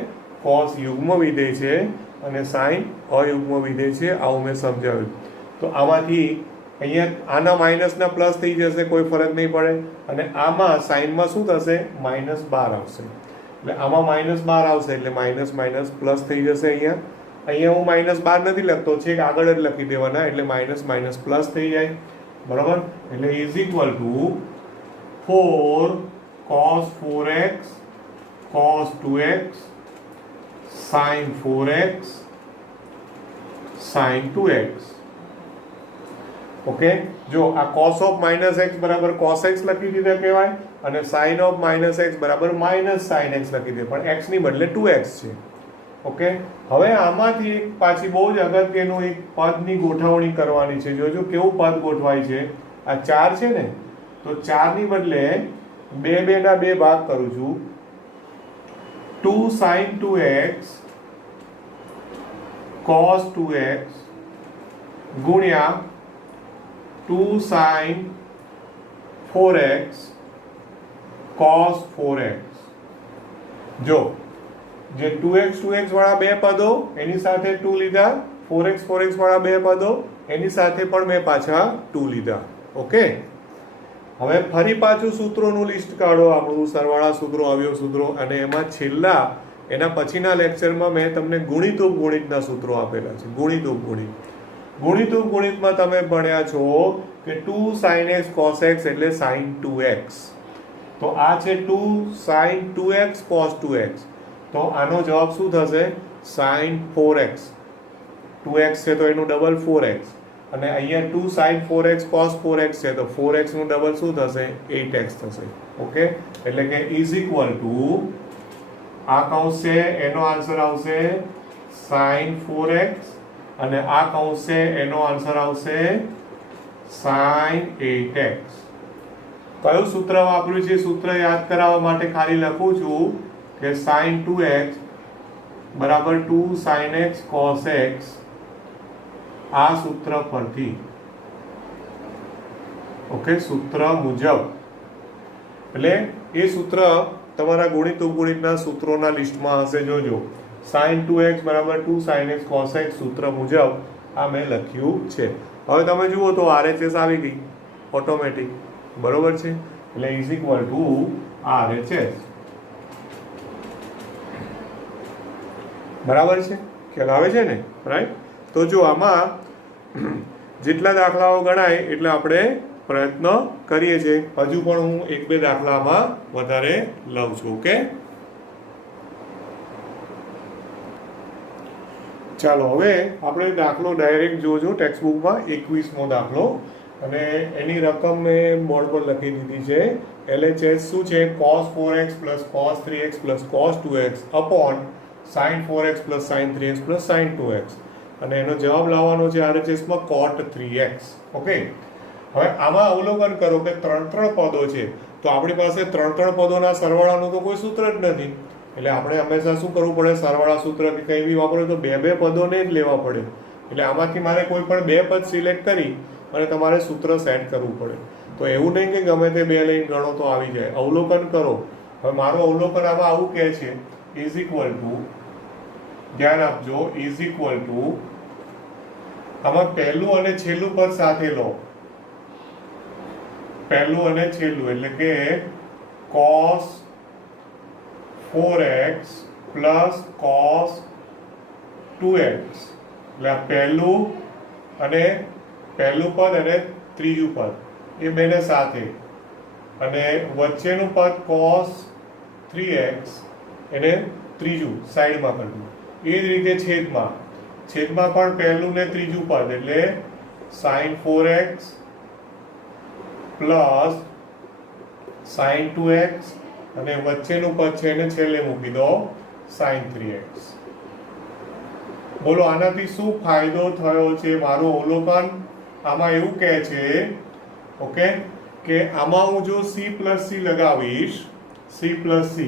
cos યુગ્મ વિધેય છે અને sin અયુગ્મ વિધેય છે આવું મેં સમજાવ્યું તો આમાંથી અહીંયા આના માઇનસના પ્લસ થઈ જશે કોઈ ફરક નહીં પડે અને આમાં સાઇનમાં શું થશે -12 આવશે એટલે આમાં -12 આવશે એટલે માઇનસ માઇનસ પ્લસ થઈ જશે અહીંયા હું -12 નથી લખતો છેક આગળ જ લખી દેવાના એટલે માઇનસ માઇનસ પ્લસ થઈ જાય બરાબર એટલે is equal two 4 cos 4x cos 2x sin 4x sin 2x okay જો આ cos of -x બરાબર cos x લખી દીધા કહેવાય અને sin of -x બરાબર -sin x લખી દે પણ x ની બદલે 2x છે ઓકે હવે આમાંથી એક પાછી બહુ જ અગત્યનું એક પદની ગોઠવણી કરવાની છે જોજો કેવું પદ ગોઠવાય છે આ 4 છે ને તો 4 ની બદલે 2 ના 2 ભાગ કરું છું 2 sin 2x cos 2x ગુણ્યા 2 sin 4x cos 4x જો જે 2x વાળા બે પદો એની સાથે 2 લીધા 4x વાળા બે પદો એની સાથે પણ મેં પાછા 2 લીધા ઓકે હવે ફરી પાછું સૂત્રોનું લિસ્ટ કાઢો આપણું સરવાળા સૂત્રો અવયવ સૂત્રો અને એમાં છેલ્લા એના પછીના લેક્ચરમાં મેં તમને ગુણિત ઉપગુણિતના સૂત્રો આપેલા છે ગુણિત ઉપગુણિતમાં તમે ભણ્યા છો કે 2 sin x cos x એટલે sin 2x તો આ છે 2 sin 2x cos 2x તો આનો જવાબ શું થશે sin 4x 2x છે તો એનું ડબલ 4x અને અહીંયા 2 sin 4x cos 4x છે તો 4x નું ડબલ શું થશે 8x થશે ઓકે એટલે કે ઇઝ ઇક્વલ ટુ આ કૌંસ છે એનો આન્સર આવશે sin 4x અને આ કૌંસ છે એનો આન્સર આવશે sin 8x કયું સૂત્ર વાપર્યું છે સૂત્ર યાદ કરાવવા માટે ખાલી લખું છું કે sin 2x બરાબર 2 sin x cos x આ સૂત્ર પરથી ઓકે સૂત્ર મુજબ એટલે એ સૂત્ર તમારા ગુણિત ઉપગુણિતના સૂત્રોના લિસ્ટમાં હશે જોજો sin 2x બરાબર 2 sin x cos x સૂત્ર મુજબ આ મેં લખ્યું છે હવે તમે જુઓ તો RHS આવી ગઈ ઓટોમેટિક બરોબર છે એટલે ઇઝ ઇક્વલ ટુ RHS બરાબર છે ખ્યાલ આવે છે ને રાઈટ તો જો આમાં જેટલા દાખલાઓ ગણાય એટલે આપણે પ્રયત્ન કરીએ છીએ. હજુ પણ હું એક બે દાખલામાં વધારે લઉં છું. ઓકે, ચાલો હવે આપણે દાખલો ડાયરેક્ટ જોજો ટેક્સ્ટબુકમાં. 21મો દાખલો, અને એની રકમ મેં બોર્ડ પર લખી દીધી છે. LHS શું છે? cos 4x plus cos 3x plus cos 2x upon sin 4x plus sin 3x plus sin 2x, અને એનો જવાબ લાવવાનો છે RHS માં cot 3x. ઓકે, હવે આમાં અવલોકન કરો કે ત્રણ પદો છે, તો આપણી પાસે ત્રણ પદોના સરવાળાનું તો કોઈ સૂત્ર જ નથી. એટલે આપણે હંમેશા શું કરવું પડે? સરવાળા સૂત્ર કે કંઈ બી વાપરો તો બે પદોને જ લેવા પડે. એટલે આમાંથી મારે કોઈ પણ બે પદ સિલેક્ટ કરી અને તમારે સૂત્ર સેટ કરવું પડે. તો એવું નહીં કે ગમે તે બે લઈને ગણો તો આવી જાય. અવલોકન કરો. હવે મારું અવલોકન આમાં આવું કહે છે, ઇઝ ઇક્વલ ટુ, ધ્યાન આપજો, ઇઝ ઇક્વલ ટુ, આમાં પહેલું અને છેલ્લું પદ સાથે લો. પહેલું અને છેલ્લું એટલે કે cos 4x plus cos 2x, એટલે આ પહેલું પદ અને ત્રીજું પદ એ બેને સાથે, અને વચ્ચેનું પદ cos 3x એને ત્રીજું સાઈડમાં કરવું. એ જ રીતે છેદમાં પણ પહેલું ને ત્રીજું પદ એટલે sin 4x plus sin 2x, અને વચ્ચેનું પદ છે એને છેલ્લે મૂકી દો sin 3x. બોલો આનાથી શું ફાયદો થયો છે? મારું અવલોકન આમાં એવું કહે છે, ઓકે, કે આમાં હું જો c plus c લગાવીશ, c plus c,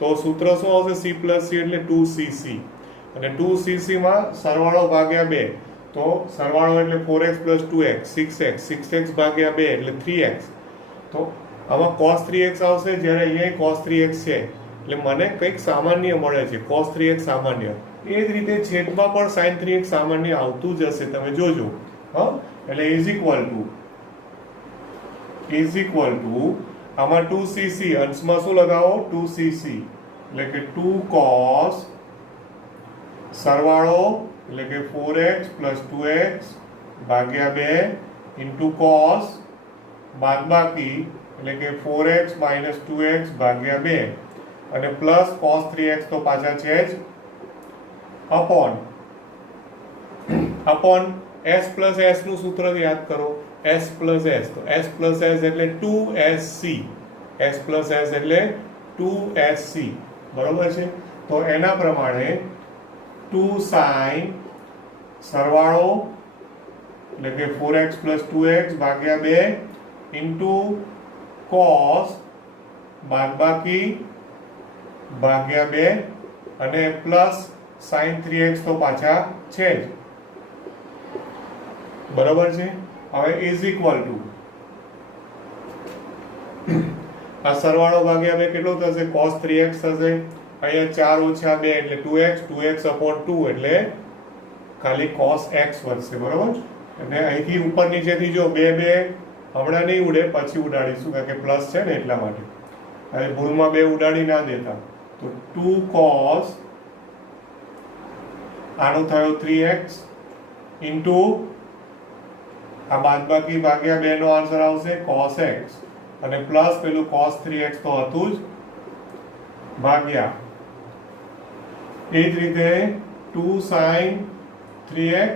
તો સૂત્ર શું આવશે? c પ્લસ c એટલે 2cc, અને 2cc માં સરવાળો ભાગ્યા 2, તો સરવાળો એટલે 4x પ્લસ 2x 6x ભાગ્યા 2 એટલે 3x. તો આમાં cos 3x આવશે, જ્યારે અહીંયા cos 3x છે, એટલે મને કંઈક સામાન્ય મળે છે, cos 3x સામાન્ય. એ જ રીતે છેદમાં પણ sin 3x સામાન્ય આવતું જ હશે, તમે જોજો. એટલે ઇઝ ઇક્વલ ટુ આમાં 2cc, અંશમાં શું લગાવો? 2cc, એટલે કે 2 cos સરવાળો એટલે કે 4x પ્લસ 2x ભાગ્યા 2 ઇન્ટુ cos બાદબાકી એટલે કે 4x માઇનસ 2x ભાગ્યા 2, અને પ્લસ cos 3x તો પાછા છે જ, અપોન s પ્લસ s નું સૂત્ર યાદ કરો, s પ્લસ s, તો s પ્લસ s એટલે 2sc, s પ્લસ s એટલે 2sc, બરોબર છે. તો એના પ્રમાણે 2 sin સરવાળો એટલે કે 4x પ્લસ 2x ભાગ્યા 2 ઇન્ટુ cos બાદબાકી ભાગ્યા 2, અને પ્લસ sin 3x તો પાછા છે જ, બરોબર છે. હવે ઇઝ ઇક્વલ ટુ આ સરવાળો ભાગ્યા 2 કેટલો થશે? cos 3x થશે. અહીંયા 4 ઓછા 2 એટલે 2x અપોન 2 એટલે ખાલી cos x વધશે, બરોબર. અને અહીંથી ઉપર નીચેથી જો બે હમણાં નહીં ઉડે, પછી ઉડાડીશું, કારણ કે પ્લસ છે ને એટલા માટે. હવે ભૂલમાં 2 ઉડાડી ના દેતા. તો 2 cos આનું થયો 3x ઇન્ટુ આ બાદબાકી ભાગ્યા 2 નો આન્સર આવશે cos x, અને પ્લસ પેલું cos 3x તો હતું જ ભાગ્યા, એ જ રીતે 2 sin 3x,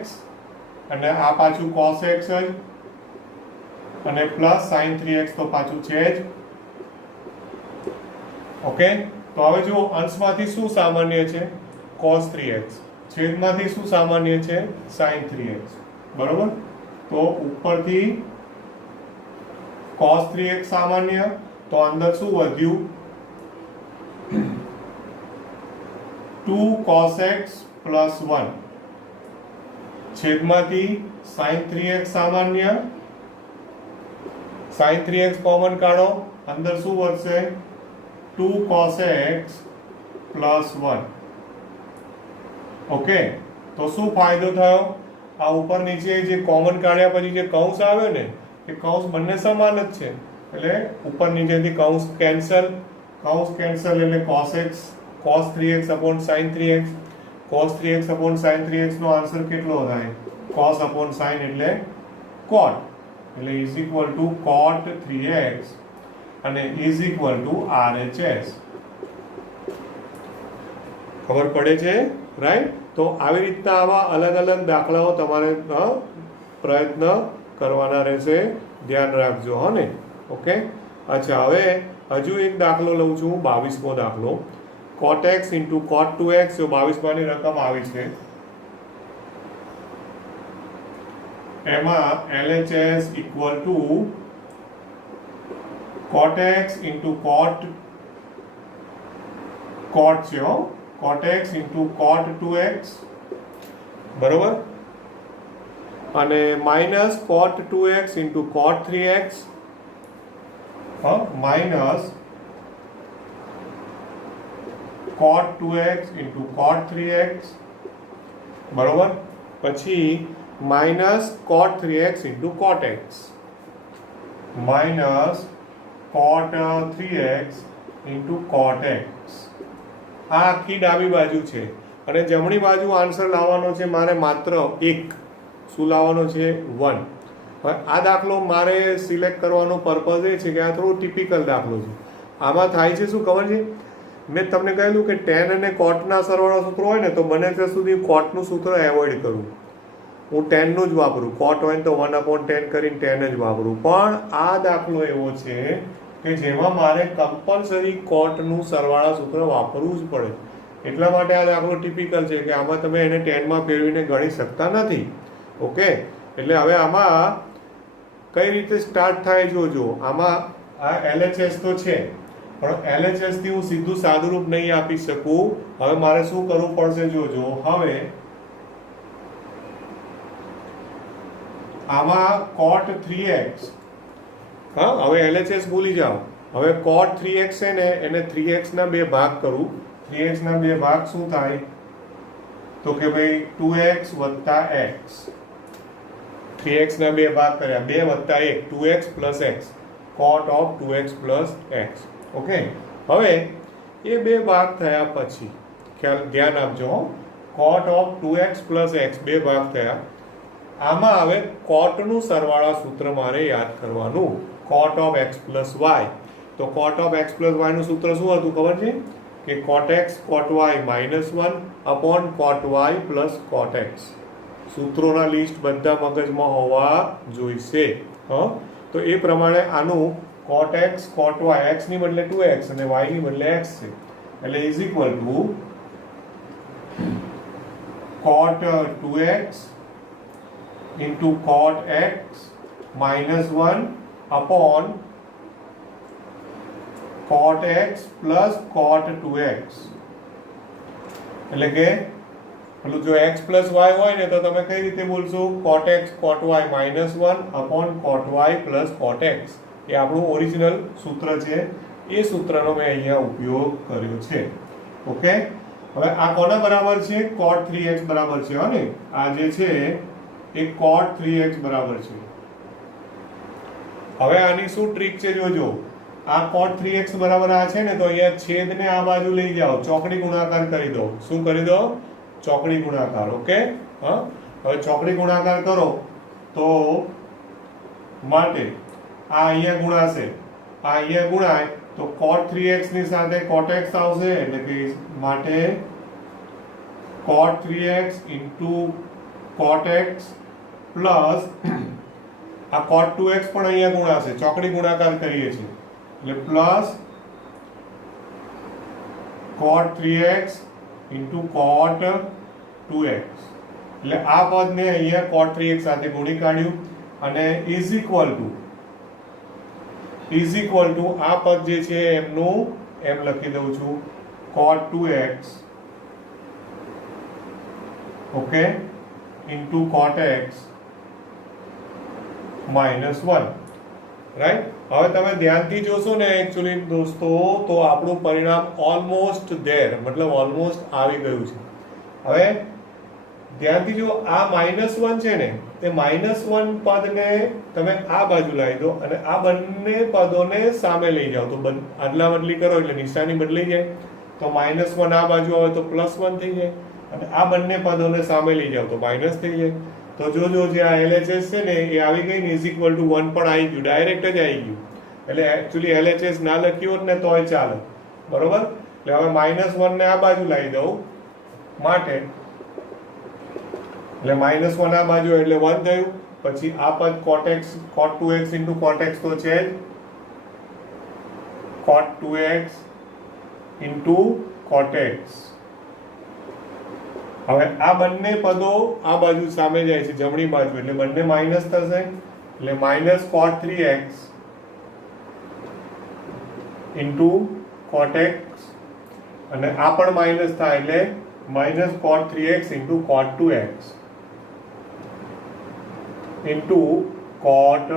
અને આ પાછું cos x જ, અને પ્લસ sin 3x તો પાછું છે જ. ઓકે, તો હવે જો અંશમાંથી શું સામાન્ય છે? cos 3x. છેદમાંથી શું સામાન્ય છે? sin 3x, બરોબર. તો ઉપરથી cos 3x સામાન્ય, તો અંદર શું વધ્યું? 2 cos x plus 1, છેદમાંથી sin 3x સામાન્ય, sin 3x કોમન કાઢો, અંદર શું વધશે? 2 cos x પ્લસ 1. ઓકે, તો શું ફાયદો થયો? આ ઉપર નીચે જે કોમન કાઢ્યા પછી જે કૌંસ આવે ને, એ કૌંસ બંને સમાન જ છે, એટલે ઉપર નીચેથી કૌંસ કેન્સલ એટલે cos 3x upon sin 3x, cos 3x upon sin 3x નો આન્સર કેટલો થાય? cos અપોન sin એટલે cot, એટલે is equal two cot 3x અને ઇઝ ઇક્વલ ટુ RHS. ખબર પડે છે, રાઈટ? તો આવી રીતના આવા અલગ અલગ દાખલાઓ તમારે પ્રયત્ન કરવાના રહેશે, ધ્યાન રાખજો હો ને. ઓકે, અચ્છા, હવે હજુ એક દાખલો લઉં છું, 22મો દાખલો. cot x into cot 2x, જો 22માની રકમ આવી છે એમાં LHS equal two cot x into cot છે હો, cot x into cot 2x, બરોબર, અને minus cot 2x into cot 3x, minus cot 2x into cot 3x, બરોબર, પછી minus cot 3x into cot x, minus cot 3x into cot x. આ આખી ડાબી બાજુ છે અને જમણી બાજુ આન્સર લાવવાનો છે મારે માત્ર એક. શું લાવવાનો છે? 1. હવે આ દાખલો મારે સિલેક્ટ કરવાનો પર્પઝ એ છે કે આ થોડો ટિપિકલ દાખલો છે. આમાં થાય છે શું ખબર છે? મેં તમને કહેલું કે tan અને cotના સરવાળા સૂત્ર હોય ને તો બને ત્યાં સુધી cotનું સૂત્ર એવોઇડ કરું, હું tanનું જ વાપરું. cot હોય તો 1/tan કરીને tan જ વાપરું. પણ આ દાખલો એવો છે કે જેમાં મારે કમ્પલસરી cotનું સરવાળા સૂત્ર વાપરવું જ પડે. એટલા માટે આ દાખલો ટિપિકલ છે કે આમાં તમે એને tanમાં ફેરવીને ગણી શકતા નથી. ઓકે, એટલે હવે આમાં કઈ રીતે સ્ટાર્ટ થાય જોજો. આમાં આ LHS તો છે પણ LHS થી હું સીધું સાદુરૂપ નહીં આપી શકું. હવે મારે શું કરવું પડશે જોજો. હવે આમાં cot 3x, હવે LHS ભૂલી જાઓ. હવે cot 3x છે ને એને 3x ના બે ભાગ કરું. 3x ના બે ભાગ શું થાય? તો કે ભાઈ 2x વત્તા x. 3x ના બે ભાગ કર્યા, 2 વત્તા 1, 2x plus x, cot of 2x plus x. Okay, હવે એ બે ભાગ થયા પછી ધ્યાન આપજો, cot of 2x plus x બે ભાગ થયા. આમાં હવે cotનું સરવાળા સૂત્ર મારે યાદ કરવાનું, cot of x plus y. તો cot of x plus y નું સૂત્ર શું હતું ખબર છે? કે cot x cot y minus 1 upon cot y plus cot x. સૂત્રોના લિસ્ટ બધા મગજમાં હોવા જોઈશે. તો એ પ્રમાણે આનું cot x cot y, x ની બદલે 2x અને y ની બદલે x છે, એટલે is equal two cot 2x into cot x minus 1 upon cot x plus cot 2x. એટલે કે પેલું જો x plus y હોય ને તો તમે કઈ રીતે બોલશો? cot x cot y minus 1 upon cot y plus cot x. એ આપણું ઓરિજિનલ સૂત્ર છે, એ સૂત્રનો મેં અહીંયા ઉપયોગ કર્યો છે. ઓકે, હવે આ કોના બરાબર છે? cot 3x બરાબર છે. અને આ જે છે એ cot 3x બરાબર છે. હવે આની શું ટ્રીક છે જોજો. આ cot 3x બરાબર આ છે ને તો અહીંયા છેદને આ બાજુ લઈ જાઓ, ચોકડી ગુણાકાર કરી દો. શું કરી દો? ચોકડી ગુણાકાર. ઓકે, હવે ચોકડી ગુણાકાર કરો તો માટે આ અહીંયા ગુણાશે, આ અહીંયા ગુણાય તો cot 3x ની સાથે cot x આવશે, એટલે કે માટે cot 3x into cot x plus આ cot 2x પણ અહીંયા ગુણાશે, ચોકડી ગુણાકાર કરીએ છીએ એટલે plus cot 3x into cot 2x. એટલે આ પદને અહીંયા cot 3x સાથે ગુણી કાઢ્યું અને ઇઝ ઇક્વલ ટુ આ પદ જે છે એમનું એમ લખી દઉં છું cot 2x okay into cot x minus 1. Right, હવે તમે ધ્યાનથી જોશો ને એકચ્યુઅલી દોસ્તો તો આપણું પરિણામ ઓલમોસ્ટ ધેર, મતલબ ઓલમોસ્ટ આવી ગયું છે. હવે ધ્યાનથી જો આ -1 છે ને તે -1 પદને તમે આ બાજુ લાવી દો અને આ બંને પદોને સામે લઈ જાઓ તો આદલા બદલી કરો એટલે નિશાની બદલાઈ જાય. તો -1 આ બાજુ આવે તો +1 થઈ જાય અને આ બંને પદોને સામે લઈ જાઓ તો માઇનસ થઈ જાય. તો જોજો જે આ LHS છે ને એ આવી ગઈ ને ઇઝ ઇક્વલ ટુ 1 પણ આવી ગયું, ડાયરેક્ટ જ આવી ગયું. એટલે એકચ્યુઅલી LHS ના લખ્યું હોત ને તોય ચાલે, બરોબર. એટલે હવે -1 ને આ બાજુ લાવી દઉં માટે, એટલે -1 આ બાજુ એટલે 1 થયું. પછી આ પદ cot 2x into cot x તો છે જ, cot 2x into cot x. હવે આ બંને પદો આ બાજુ સામે જાય છે, જમણી બાજુ, એટલે બંને માઇનસ થશે. એટલે -cot 3x into cot x, અને આ પણ માઇનસ થાય એટલે -cot 3x into cot 2x into cot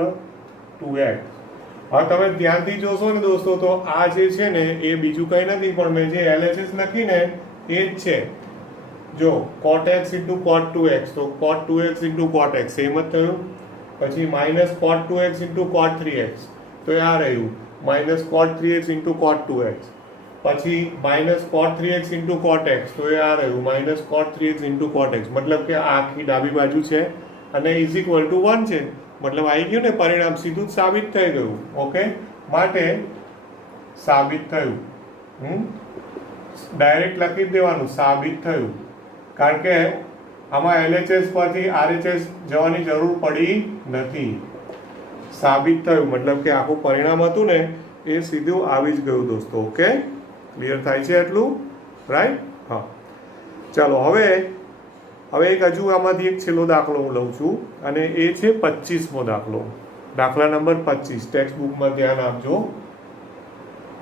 2x. હવે તમે ધ્યાનથી જોશો ને દોસ્તો, તો આ જે છે ને એ બીજું કંઈ નથી પણ મેં જે LHS લખી ને એ જ છે. જો cot x into cot 2x, તો cot 2x into cot x same જ થયું. પછી -cot 2x into cot 3x, તો આ રહ્યું -cot 3x into cot 2x. પછી -cot 3x into cot x, તો આ રહ્યું -cot 3x into cot x. મતલબ કે આ આખી ડાબી બાજુ છે અને ઇઝ ઇક્વલ ટુ 1 છે. મતલબ આવી ગયું ને પરિણામ, સીધું જ સાબિત થઈ ગયું. ઓકે, માટે સાબિત થયું. ડાયરેક્ટ લખી જ દેવાનું સાબિત થયું, કારણ કે આમાં LHS પરથી RHS જવાની જરૂર પડી નથી. સાબિત થયું મતલબ કે આખું પરિણામ હતું ને એ સીધું આવી જ ગયું દોસ્તો. ઓકે, ક્લિયર થાય છે એટલું? રાઈટ. હા, ચાલો હવે એક હજુ આમાંથી એક છેલ્લો દાખલો હું લઉં છું, અને એ છે 25મો દાખલો. દાખલા નંબર 25, ટેક્સ્ટ બુકમાં ધ્યાન આપજો.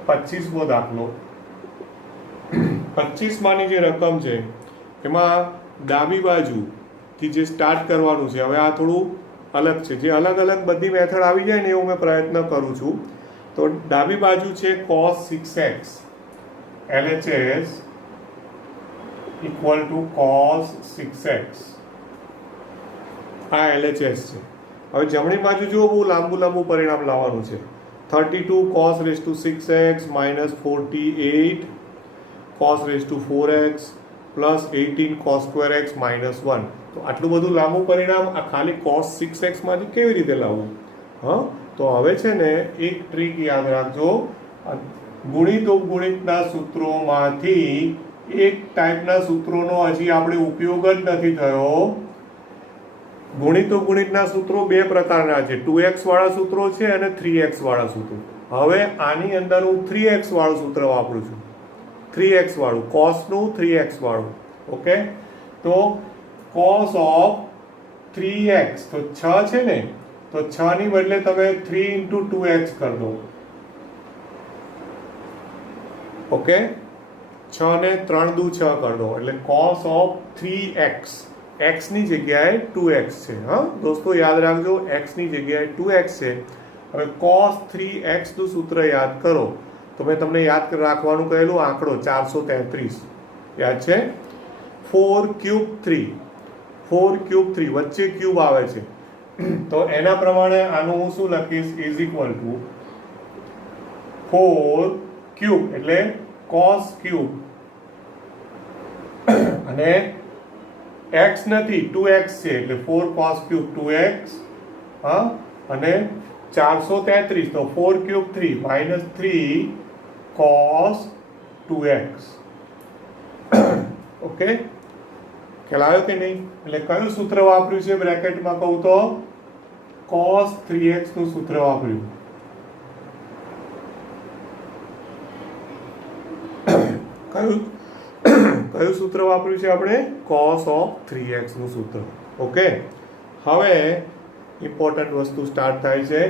25મો દાખલો. 25માની જે રકમ છે એમાં ડાબી બાજુથી જે સ્ટાર્ટ કરવાનું છે. હવે આ થોડું અલગ છે, જે અલગ અલગ બધી મેથડ આવી જાય ને એવું મેં પ્રયત્ન કરું છું. તો ડાબી બાજુ છે cos 6x, LHS equal to cos 6x. આ LHS છે. હવે જમણી બાજુ જુઓ, બહુ લાંબુ પરિણામ લાવવાનું છે. 32 cos raised to 6x minus 48 cos raised to 4x plus 18 cos square x minus 1. તો આટલું બધું લાંબુ પરિણામ આ ખાલી cos 6x માંથી કેવી રીતે લાવવું? હા, તો હવે છે ને એક ટ્રીક યાદ રાખજો. ગુણિત ઉપગુણિતના સૂત્રોમાંથી એક ટાઈપના સૂત્રોનો હજી આપણે ઉપયોગ જ નથી થયો. ગુણિત ઉપગુણિતના સૂત્રો બે પ્રકારના છે, 2x વાળા સૂત્રો છે અને 3x વાળા સૂત્રો. હવે આની અંદર હું 3x વાળું સૂત્ર વાપરું છું. 3x વાળું, cos નું 3x વાળું. ઓકે, તો cos of 3x, તો 6 છે ને, તો 6 ની બદલે તમે 3 into 2x કરી દો. ઓકે, 6 ને 3 દુ 6 કરી દો, એટલે cos of 3x, x ની જગ્યાએ 2x છે. હા દોસ્તો, યાદ રાખજો, x ની જગ્યાએ 2x છે. હવે cos 3x નું સૂત્ર યાદ કરો, તો મેં તમને યાદ રાખવાનું કહેલું આંકડો 433 યાદ છે. 4 cube 3, 4 cube 3 વચ્ચે ક્યુબ આવે છે, તો એના પ્રમાણે આનું હું શું લખીશ, ઇઝ ઇક્વલ ટુ 4 ક્યુબ એટલે cos ક્યુબ, અને x નથી 2x છે એટલે 4 cos ક્યુબ 2x. હા, અને 433, તો 4 cube 3 minus 3 cos 2x. Okay, ખ્યાલ આવ્યો કે નહીં? એટલે કયું સૂત્ર વાપર્યું છે બ્રેકેટમાં કહું તો cos 3x નું સૂત્ર વાપર્યું. કયું સૂત્ર વાપર્યું છે આપણે? cos of 3x નું સૂત્ર. ઓકે, હવે ઇમ્પોર્ટન્ટ વસ્તુ સ્ટાર્ટ થાય છે.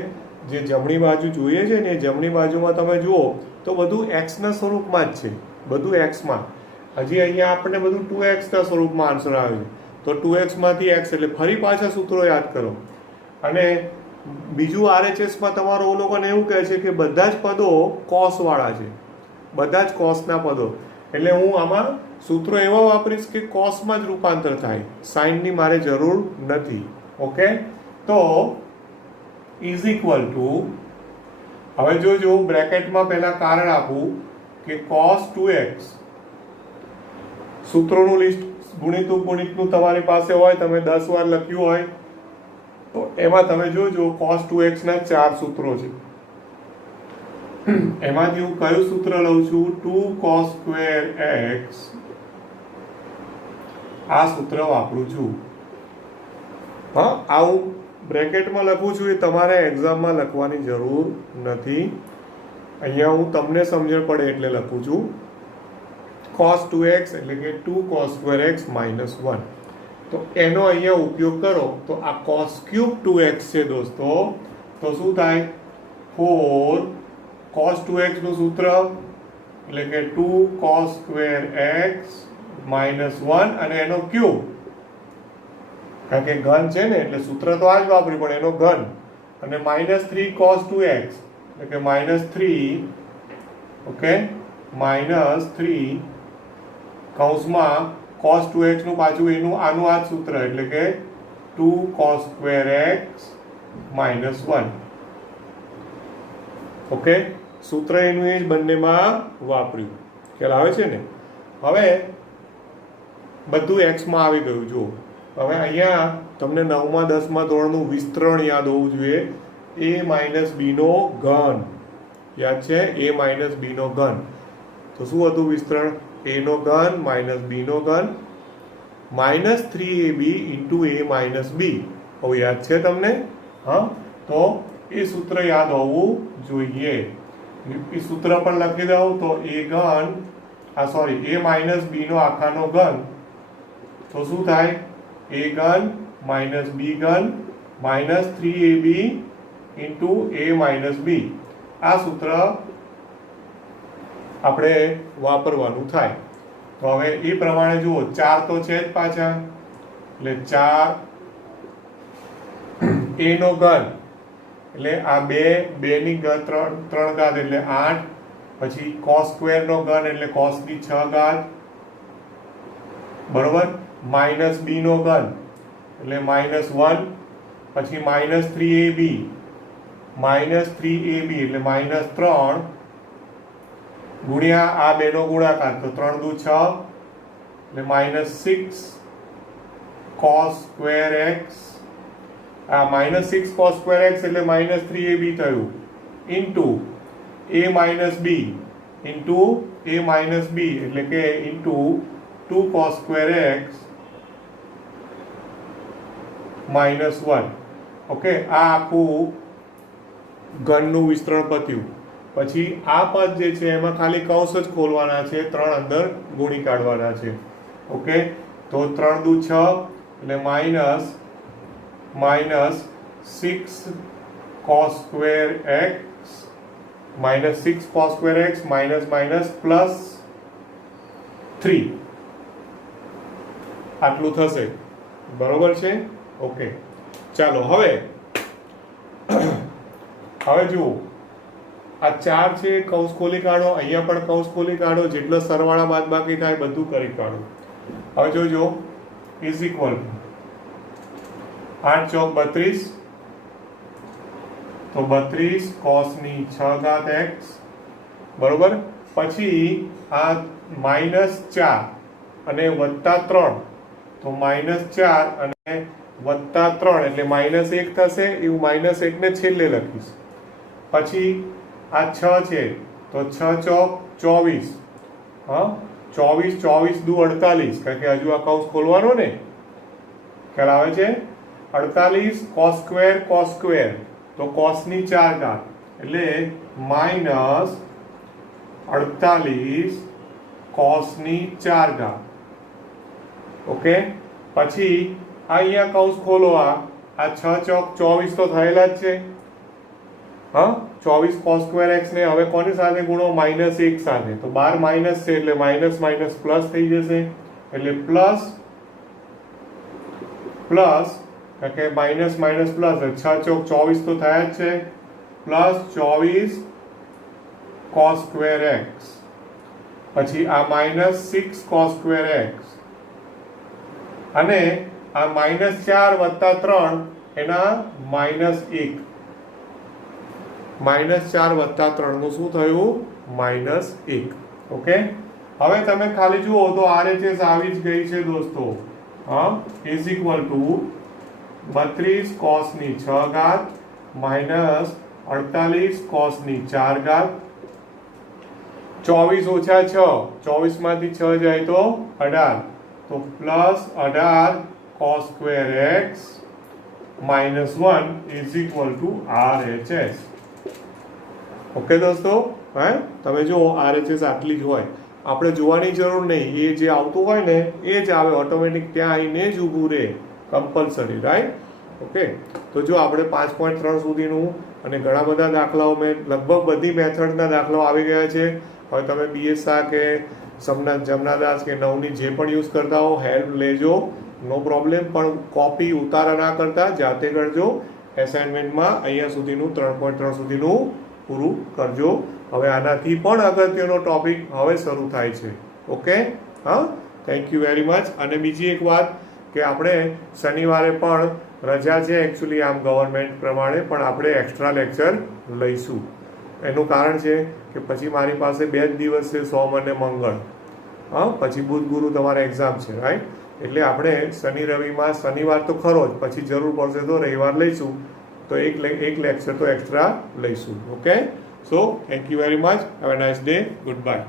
જે જમણી બાજુ જોઈએ છે ને, જમણી બાજુમાં તમે જુઓ તો બધું x ના સ્વરૂપમાં જ છે, બધું x માં. હજી અહીંયા આપણે બધું 2x ના સ્વરૂપમાં આન્સર આવે છે, તો 2x માંથી x, એટલે ફરી પાછા સૂત્રો યાદ કરો. અને બીજું RHS માં તમારો લોકોને એવું કહે છે કે બધા જ પદો cos વાળા છે, બધા જ cos ના પદો. એટલે હું આમાં સૂત્રો એવા વાપરીશ કે cos માં જ રૂપાંતર થાય, sin ની મારે જરૂર નથી. ઓકે, તો ઇઝ ઇક્વલ ટુ, હવે જોજો બ્રેકેટમાં પહેલા કારણ આપું કે cos 2x, સૂત્રોનું લિસ્ટ ગુણિતું ગુણિતનું તમારી પાસે હોય, તમે 10 વાર લખ્યું હોય તો એમાં તમે જોજો cos 2x ના 4 સૂત્રો છે. એમાંથી હું કયું સૂત્ર લઉં છું? 2 cos square x. આ સૂત્ર વાપરું છું. હા, આ હું બ્રેકેટમાં લખું છું, એ તમારે એક્ઝામમાં લખવાની જરૂર નથી. અહીંયા હું તમને સમજણ પડે એટલે લખું છું. cos 2x એટલે કે 2 cos square x minus 1. તો એનો અહીંયા ઉપયોગ કરો તો આ cos cube 2x છે દોસ્તો, તો શું થાય? 4 cos 2x નું સૂત્ર એટલે કે 2 cos square x minus 1 અને એનો ક્યુબ, કારણ કે ઘન છે ને એટલે સૂત્ર તો આ જ વાપર્યું પણ એનો ઘન, અને -3 cos 2x એટલે કે -3, ઓકે, -3 કૌંસમાં cos 2x નું પાછું એનું આનું આ જ સૂત્ર એટલે કે 2 cos square x minus 1. Okay, સૂત્ર એનું એ જ બંનેમાં વાપર્યું. ખ્યાલ આવે છે ને? હવે બધું x માં આવી ગયું. જો હવે અહીંયા તમને 9મા 10મા ધોરણનું વિસ્તરણ યાદ હોવું જોઈએ. a - b નો ઘન યાદ છે? a - b નો ઘન. તો શું હતું વિસ્તરણ? a નો ઘન - b નો ઘન -3ab * a - b. હવે યાદ છે તમને? હા, તો એ સૂત્ર યાદ હોવું જોઈએ. એ સૂત્ર પણ લખી દઉં તો a ઘન a - b નો આખાનો ઘન, તો શું થાય? a ઘન - b ઘન -3ab * a - b. આ સૂત્ર આપણે વાપરવાનું થાય. તો હવે એ પ્રમાણે જુઓ, 4 તો છે જ પાછા, એટલે 4 a નો ઘન એટલે આ 2 ની ઘાત 3 ઘાત એટલે 8, પછી cos સ્ક્વેર નો ઘન એટલે cos ની 6 ઘાત, બરોબર, -b નો ઘન એટલે -1, પછી -3ab એટલે -3 ગુણ્યા આ 2 નો ગુણાકાર તો 3 દુ 6 એટલે -6 cos square x. આ -6 cos square x એટલે -3ab થયું, ઇન્ટુ a - b એટલે k into 2 cos square x -1. Okay, આ આખું ઘનનું વિસ્તરણ પત્યું. પછી આ પદ જે છે એમાં ખાલી કૌંસ જ ખોલવાના છે, 3 અંદર ગુણી કાઢવાના છે. ઓકે, તો 3 દુ 6 એટલે -6 cos square x +3 આટલું થશે. બરોબર છે? ઓકે, ચાલો હવે જુઓ, આ 4 છે, કૌંસ ખોલી કાઢો, અહીંયા પણ કૌંસ ખોલી કાઢો, જેટલો સરવાળા બાદબાકી થાય બધું કરી કાઢો. હવે જોજો, ઇઝ ઇક્વલ 8 ચોક 32, તો 32 cos ની 6 ઘાત x, બરોબર. પછી આ -4 અને +3, તો -4 અને +3 એટલે -1 થશે. એવું -1 ને છેલ્લે લખીશ. પછી આ 6 છે તો 6 ચોક 24, હા, 24 દુ 48, કારણ કે હજુ આ કૌંસ ખોલવાનો ને, ખ્યાલ આવે છે? 48 cos square તો cos ની 4 ઘાત એટલે -48 cos ની 4 ઘાત. ઓકે, પછી અહીંયા કૌંસ ખોલો, આ 6 ચોક 24 તો થયેલા જ છે, હા, 24 cos square x ને હવે કોની સાથે ગુણો? -1 સાથે. તો 12 માઇનસ છે એટલે માઇનસ પ્લસ થઈ જશે, એટલે પ્લસ કારણ કે માઇનસ પ્લસ 6 ચોક 24 તો થયા જ છે, +24 cos square x, પછી આ -6 cos square x અને આ -4 + 3 એના -1, -4 + 3 નું શું થયું? -1. ઓકે, હવે તમે ખાલી જુઓ તો RHS આવી જ ગઈ છે દોસ્તો. ઇઝ ઇક્વલ ટુ 32 cos ની 6 ઘાત માઇનસ 48 cos ની 4 ઘાત. 24 ઓછા 6, 24 માંથી 6 જાય તો 18, તો plus 18 cos square x minus 1 is equal to RHS. Okay દોસ્તો, તમે જુઓ RHS આટલી જ હોય, આપણે જોવાની જરૂર નહીં, એ જે આવતું હોય ને એ જ આવે ઓટોમેટિક, ત્યાં આવીને જ ઊભું રહે કમ્પલસરી, રાઈટ. ઓકે, તો જો આપણે 5.3 સુધીનું અને ઘણા બધા દાખલાઓ મેં લગભગ બધી મેથડના દાખલાઓ આવી ગયા છે. હવે તમે BS શાહ કે જમનાદાસ કે નવની જે પણ યુઝ કરતા હો હેલ્પ લેજો, નો પ્રોબ્લેમ, પણ કોપી ઉતારા ના કરતા, જાતે કરજો. એસાઇનમેન્ટમાં અહીંયા સુધીનું 3.3 સુધીનું પૂરું કરજો. હવે આનાથી પણ અગત્યનો ટોપિક હવે શરૂ થાય છે. Okay, thank you very much. અને બીજી એક વાત કે આપણે શનિવારે પણ રજા છે એકચ્યુઅલી આમ ગવર્મેન્ટ પ્રમાણે, પણ આપણે એક્સ્ટ્રા લેક્ચર લઈશું. એનું કારણ છે કે પછી મારી પાસે 2 જ દિવસ છે, સોમ અને મંગળ. પછી બુધ ગુરુ તમારે એક્ઝામ છે, રાઈટ. એટલે આપણે શનિ રવિમાં શનિવાર તો ખરો જ, પછી જરૂર પડશે તો રવિવાર લઈશું, તો એક લેક્ચર તો એક્સ્ટ્રા લઈશું. Okay, so thank you very much. Have a nice day. Good bye.